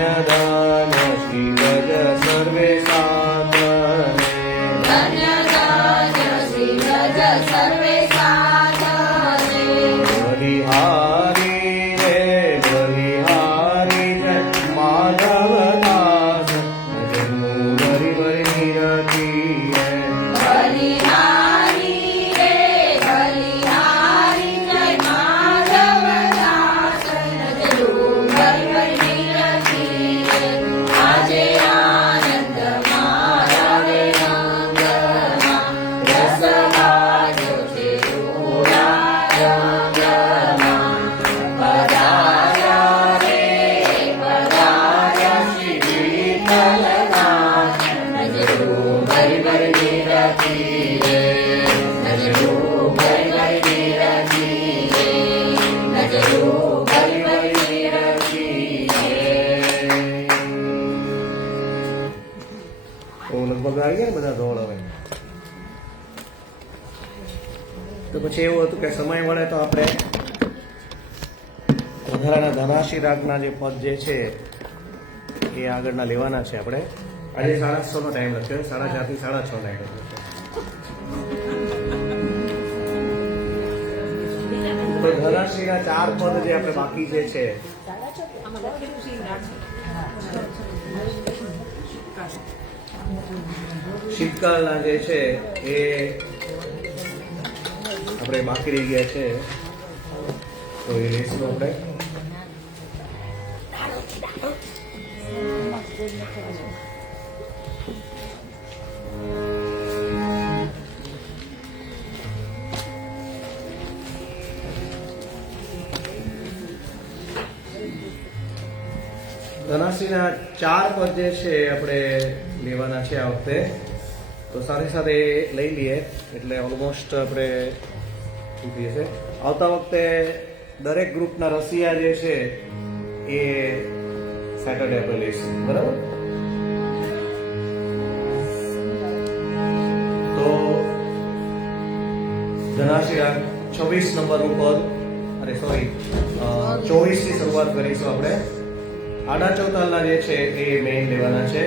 ધન્ય ધન્ય શ્રી ગજ સર્વે સાધને ધન્ય ધન્ય શ્રી ગજ સર્વે સાધને બલિહારી રે બલિહારી જય માધવ દાસ ભજનું વરી વરી રતી બલિહારી રે બલિહારી જય માધવ દાસ ભજનું વરી વરી રતી આજે આનંદ મારા રે રંગમાં રસ વાગ્યો છે રૂડા રંગમાં પધાર્યા રે પધાર્યા શ્રી વિઠ્ઠલનાથ નજરું ભરી ભરી રતી રે નજરું ભરી ભરી રતી રે નજરું ભરી ભરી રતી તો લગભગ આવી ગયા ને બધા ધોળ હવે. તો પછી એવું હતું કે સમય મળે તો આપણે વધારાના ધનાશી રાગના જે પદ જે છે એ આગળના લેવાના છે આપણે. આજે 6:30 નો ટાઈમ લખ્યો, 4:30 થી 6:30 ટાઈમ લખ્યો. તો ધનાશીના 4 પદ જે આપણે બાકી જે છે શીતકાળના જે છે એ આપણે બાકી રહી ગયા છે, તો એ લઈશું આપણે. ધનાશીના 4 પદ જે છે આપણે લેવાના છે આ વખતે. તો સાથે સાથે લઈ લઈએ એટલે ઓલમોસ્ટ આપણે થઈ જશે. આવતા વખતે દરેક ગ્રુપના રસિયા જે છે એ સેટરડે આપણે લઈશું, બરાબર? તો ધનાશી 26 નંબરનું પદ, અરે સોરી 24 થી શરૂઆત કરીશું આપણે. આડા ચૌતાલના જે છે એ મેઇન લેવાના છે.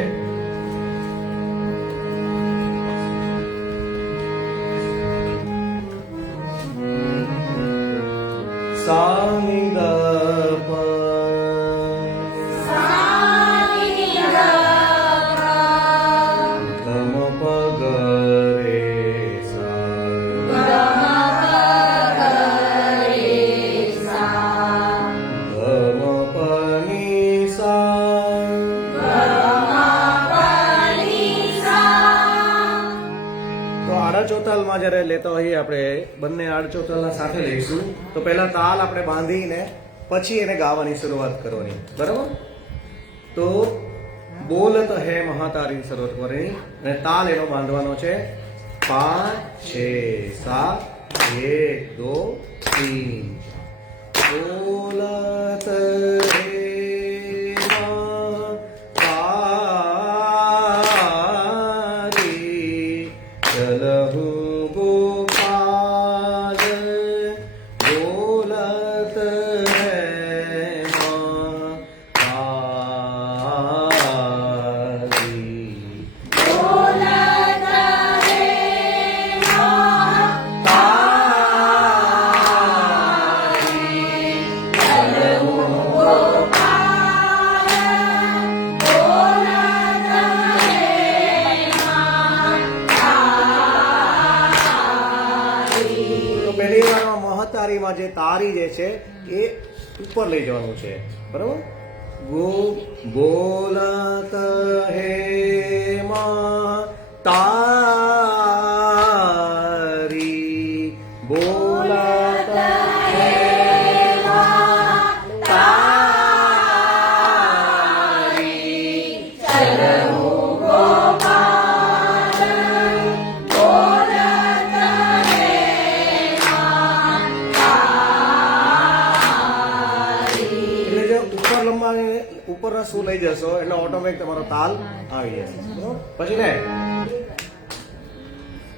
સા ની દ પ ગમ પ ગ રે સા ગમ પ ની સા. તો આડા ચોતાલમાં જ્યારે લેતા હોઈએ આપણે બંને આડા ચોતાલના સાથે લઈશું. તો પહેલા તાલ આપણે બાંધીને પછી એને ગાવાની શરૂઆત કરવાની, બરાબર? તો બોલત હે મહાતારી શરૂઆત કરવાની અને તાલ એનો બાંધવાનો છે 5 6 7 1 2 3. બોલત હે ચલહુ ગોપાલ બોલત હે મહાતારી. તો પહેલી વારમાં મહતારીમાં જે તારી જે છે એ ઉપર લઈ જવાનું છે, બરાબર? ગો બોલત હે મહતારી બોલત હે મહતારી ચલહુ ગોપાલ બોલત હે મહાતારી. એટલે જો ઉપર લંબાવીને ઉપરના શું લઈ જશો એટલે ઓટોમેટિક તમારો તાલ આવી જશે, બરાબર? પછી ને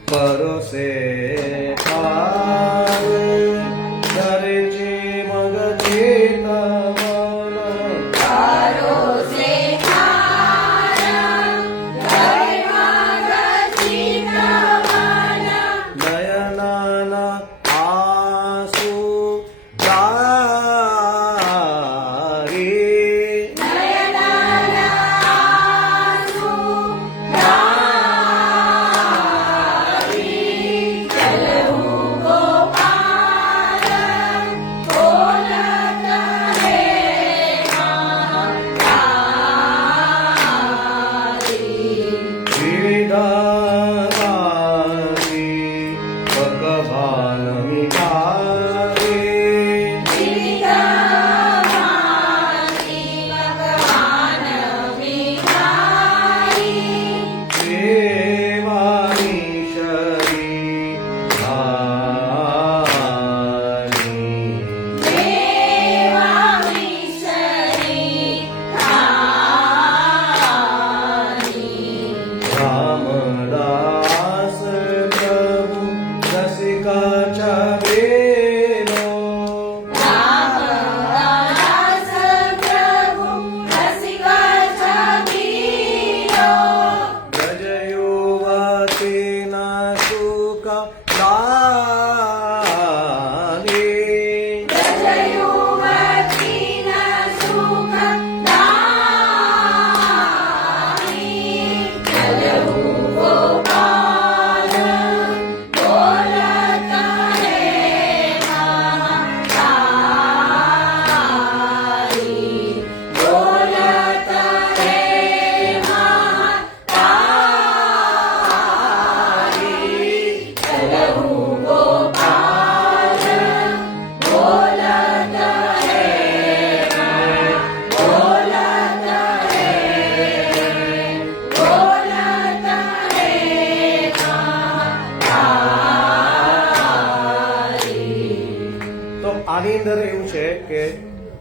પરોસે તાલ ધરે છે મગ ચેતવન પરોસે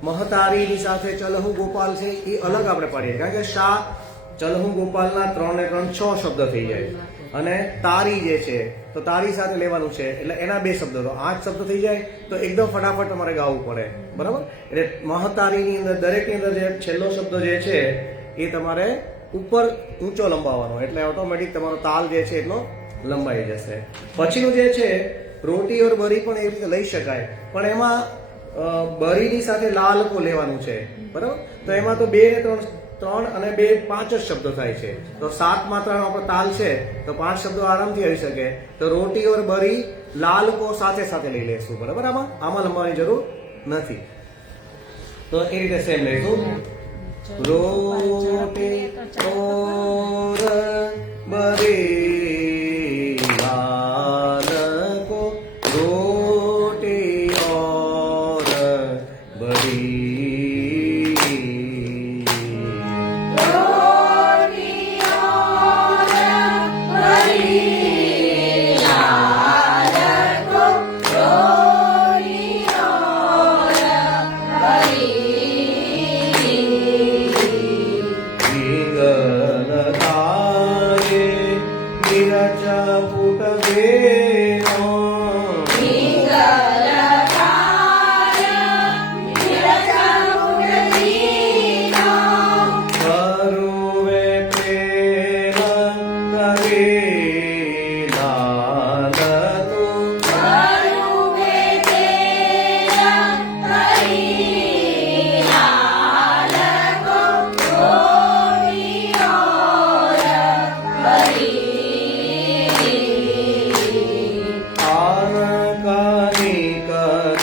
મહતારીની સાથે ચલહુ ગોપાલ છે એ અલગ આપણે પાડીએ, કારણ કે શા ચલહુ ગોપાલના 3 ને 3 6 શબ્દ થઈ જાય, અને તારી જે છે તો તારી સાથે લેવાનું છે એટલે એના 2 શબ્દ, તો 8 શબ્દ થઈ જાય. તો એકદમ ફટાફટ તમારે ગાવું પડે, બરાબર. એટલે મહતારીની અંદર દરેકની અંદર જે છેલ્લો શબ્દ જે છે એ તમારે ઉપર ઊંચો લંબાવવાનો, એટલે ઓટોમેટિક તમારો તાલ જે છે એટલો લંબાઈ જશે. પછીનું જે છે રોટી ઓર બરી પણ એ રીતે લઈ શકાય, પણ એમાં બરીની સાથે લાલ કો લેવાનું છે, બરાબર. તો એમાં તો 2 ને 3 અને 2 5 જ શબ્દો થાય છે. તો 7 માત્રાનો આપણો તાલ છે તો 5 શબ્દો આરામથી આવી શકે. તો રોટી ઓર બરી લાલ કો સાથે સાથે લઈ લેશું, બરાબર. આમાં લંબાવવાની જરૂર નથી. તો એ રીતે સેમ લઈશું. રોટી ઓર બરી લાલ કો, રોટી ઓર બરી. रोटी और बड़ी लाल को, रोटी और बड़ी. વિંગલ થાય મિરચ પુટ બેનો, વિંગલ થાય મિરચ પુટ કરુવે પ્રેમ કરી લાલ તું, કરુવે તેરા કરી લાલ કો, રોટી ઓર બડી. આન કાનિક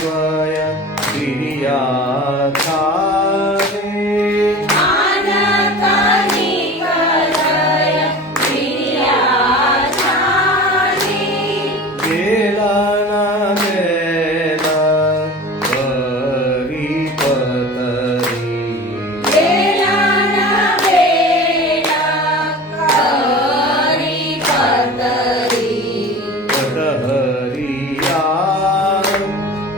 દ્વય પ્રિયા ખારે, આનકાની કલય પ્રિયા છાની. બેલાના બેલા પરી પતરી, બેલાના બેલા કરી પતરી. કટહરિયા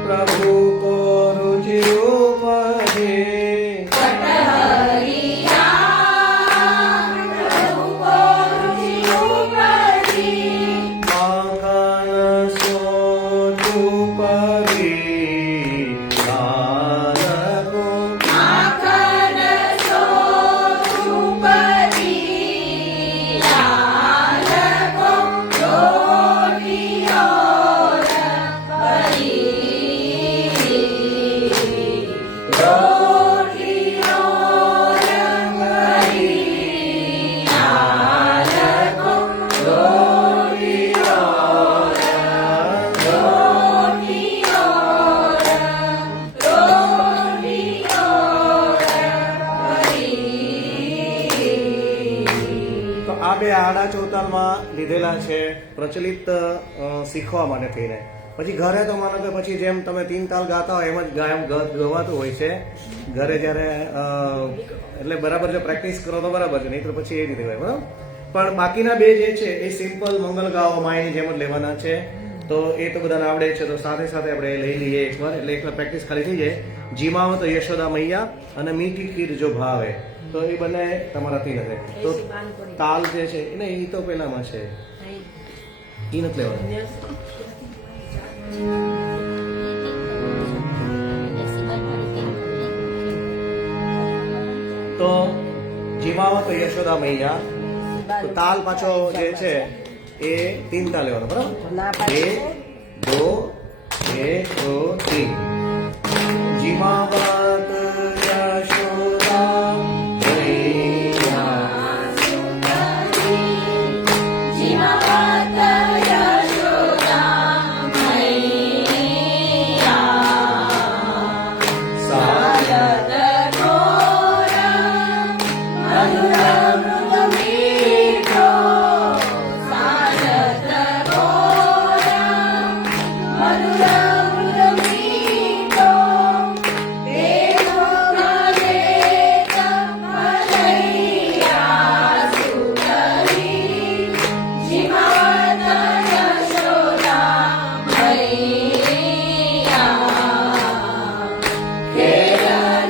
પ્રભુ કો રુચિ ઉપજે, કટહરિયા પ્રભુ કો રુચિ ઉપજી. માખણ સોચું પરી લાલ કો, માખન સોચું પરી લાલ કો, રોટી ઓર બડી. રોટી ઓર બડી લાલ કો, રોટી ઓર, રોટી ઓર, રોટી ઓર બડી. તો આ બે આડા ચૌતાલમાં લીધેલા છે પ્રચલિત શીખવા માટે થઈને. પછી ઘરે તો માનો કે પછી જેમ તમે 3 તાલ ગાતા હોય એમ જ ગવાતું હોય છે ઘરે જ્યારે એટલે બરાબર જો પ્રેક્ટિસ કરો તો બરાબર છે, નહીં તો પછી એ રીતે હોય, બરાબર. પણ બાકીના 2 જે છે એ સિમ્પલ મંગલ ગાવો માયની જેમ જ લેવાના છે. તો એ તો બધાને આવડે છે, તો સાથે સાથે આપણે લઈ લઈએ એકવાર, એટલે એકવાર પ્રેક્ટિસ ખાલી થઈ જાય. જીમાવત યશોદા મૈયા અને મીઠી ખીર જો ભાવે, તો એ બંને તમારાથી નથી. તો તાલ જે છે એને એ તો પેલામાં છે, એ નથી લેવાનું. તો જીમાવત યશોદા મૈયા, તો તાલ પાછો જે છે એ 3 તાલ લેવાનો, બરાબર. ના પાડીએ. 1 2 1 2 3. જીમાવત યશોદા મૈયા, જીમાવત યશોદા મૈયા. સારદ ઘોર મધુર મૃદ મીઠો, સારદ ઘોર મધુર મૃદ મીઠો. દેખો દેખ મલૈયા સુંદરી, જીમાવત યશોદા મૈયા. ખેલ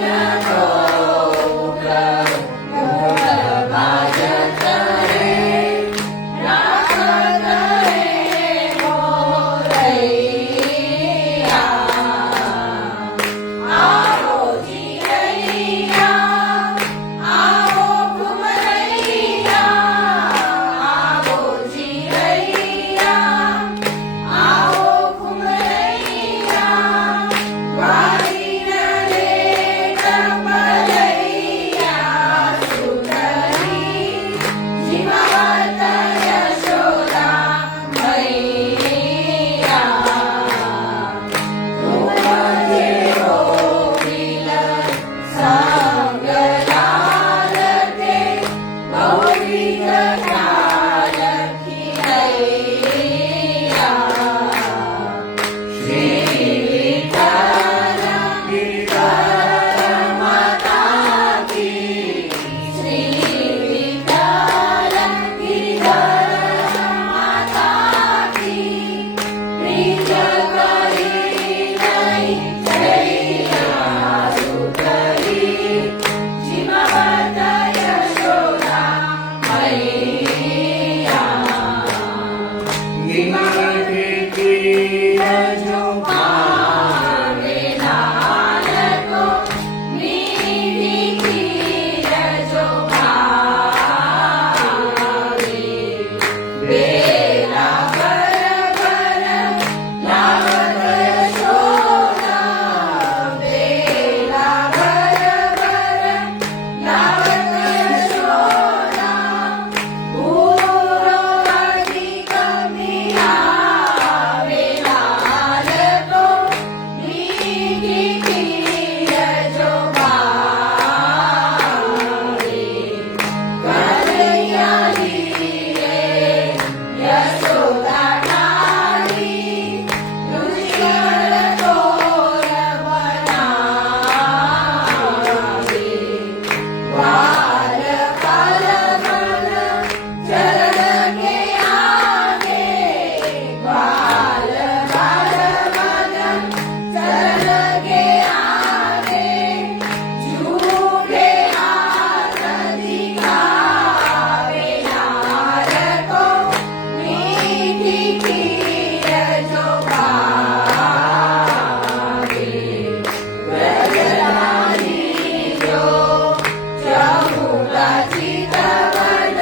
चितवन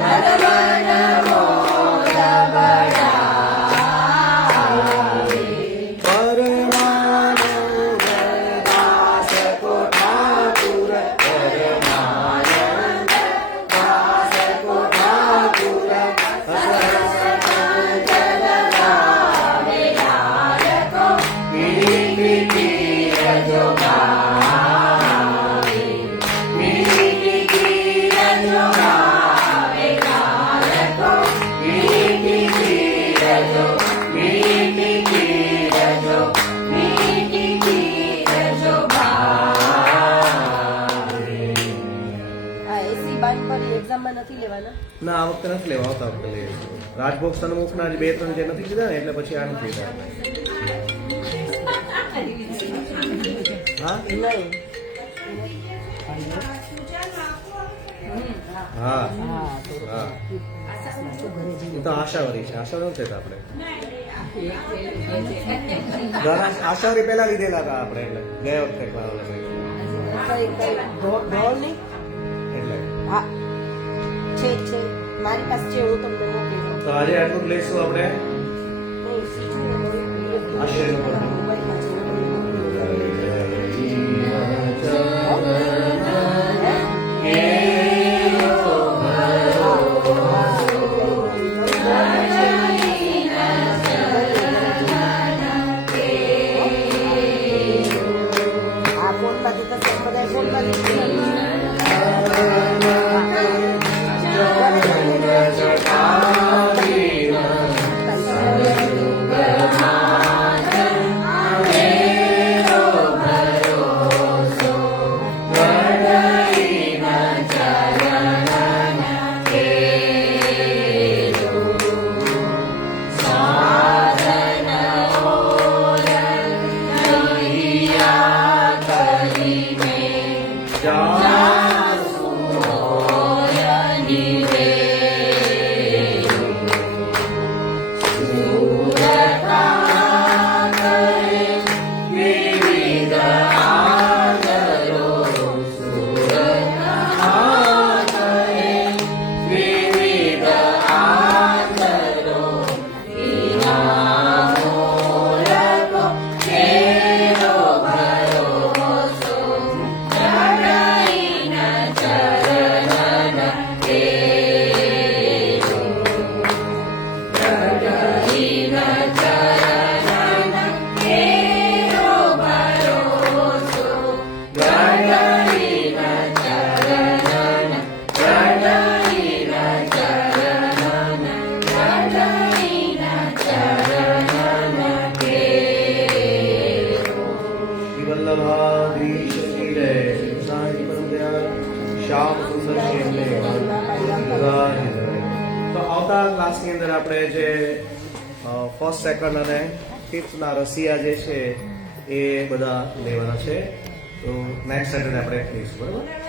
तदवन मोद बढ़ावे પરમાનંદ દાસ કો ઠાકુર પરમાનંદ દાસ કો ઠાકુર આ એસી બાન પર એક્ઝામમાં નથી લેવાના ના આ વખતે નથી લેવા આવતા વખતે લઈએ છીએ. રાજભોગ સન્મુખના જે 2-3 જે નથી લીધા ને એટલે પછી આ નથી લીધા હા નહીં હા હા તો હા એ તો આશાવારી છે આશાવારી નથી આપણે આશાવારી પહેલા લીધેલા હતા આપણે એટલે ગયા વખતે કઈ ઢોળ નહીં એટલે હા છે મારી પાસે છે હું તમને મોકલી દઉં તો આજે આટલું જ લઈશું આપણે નહીં, શીખવું. આશ્ચર્ય ઉપર. મોબાઈલમાં છે, હું તમને મોકલી દઉં. આ ફોનમાંથી તો બધા ફોનમાંથી વલ્લભાધીશ કી જય. સાંઈ પરમ દયાળ શ્યામ સુંદર શેઠને ગંગાજી જય. તો આવતા ક્લાસની અંદર આપણે જે ફર્સ્ટ સેકન્ડ અને ફિફ્થના રસિયા જે છે એ બધા લેવાના છે તો નેક્સ્ટ સેટરડે આપણે લઈશું બરાબર.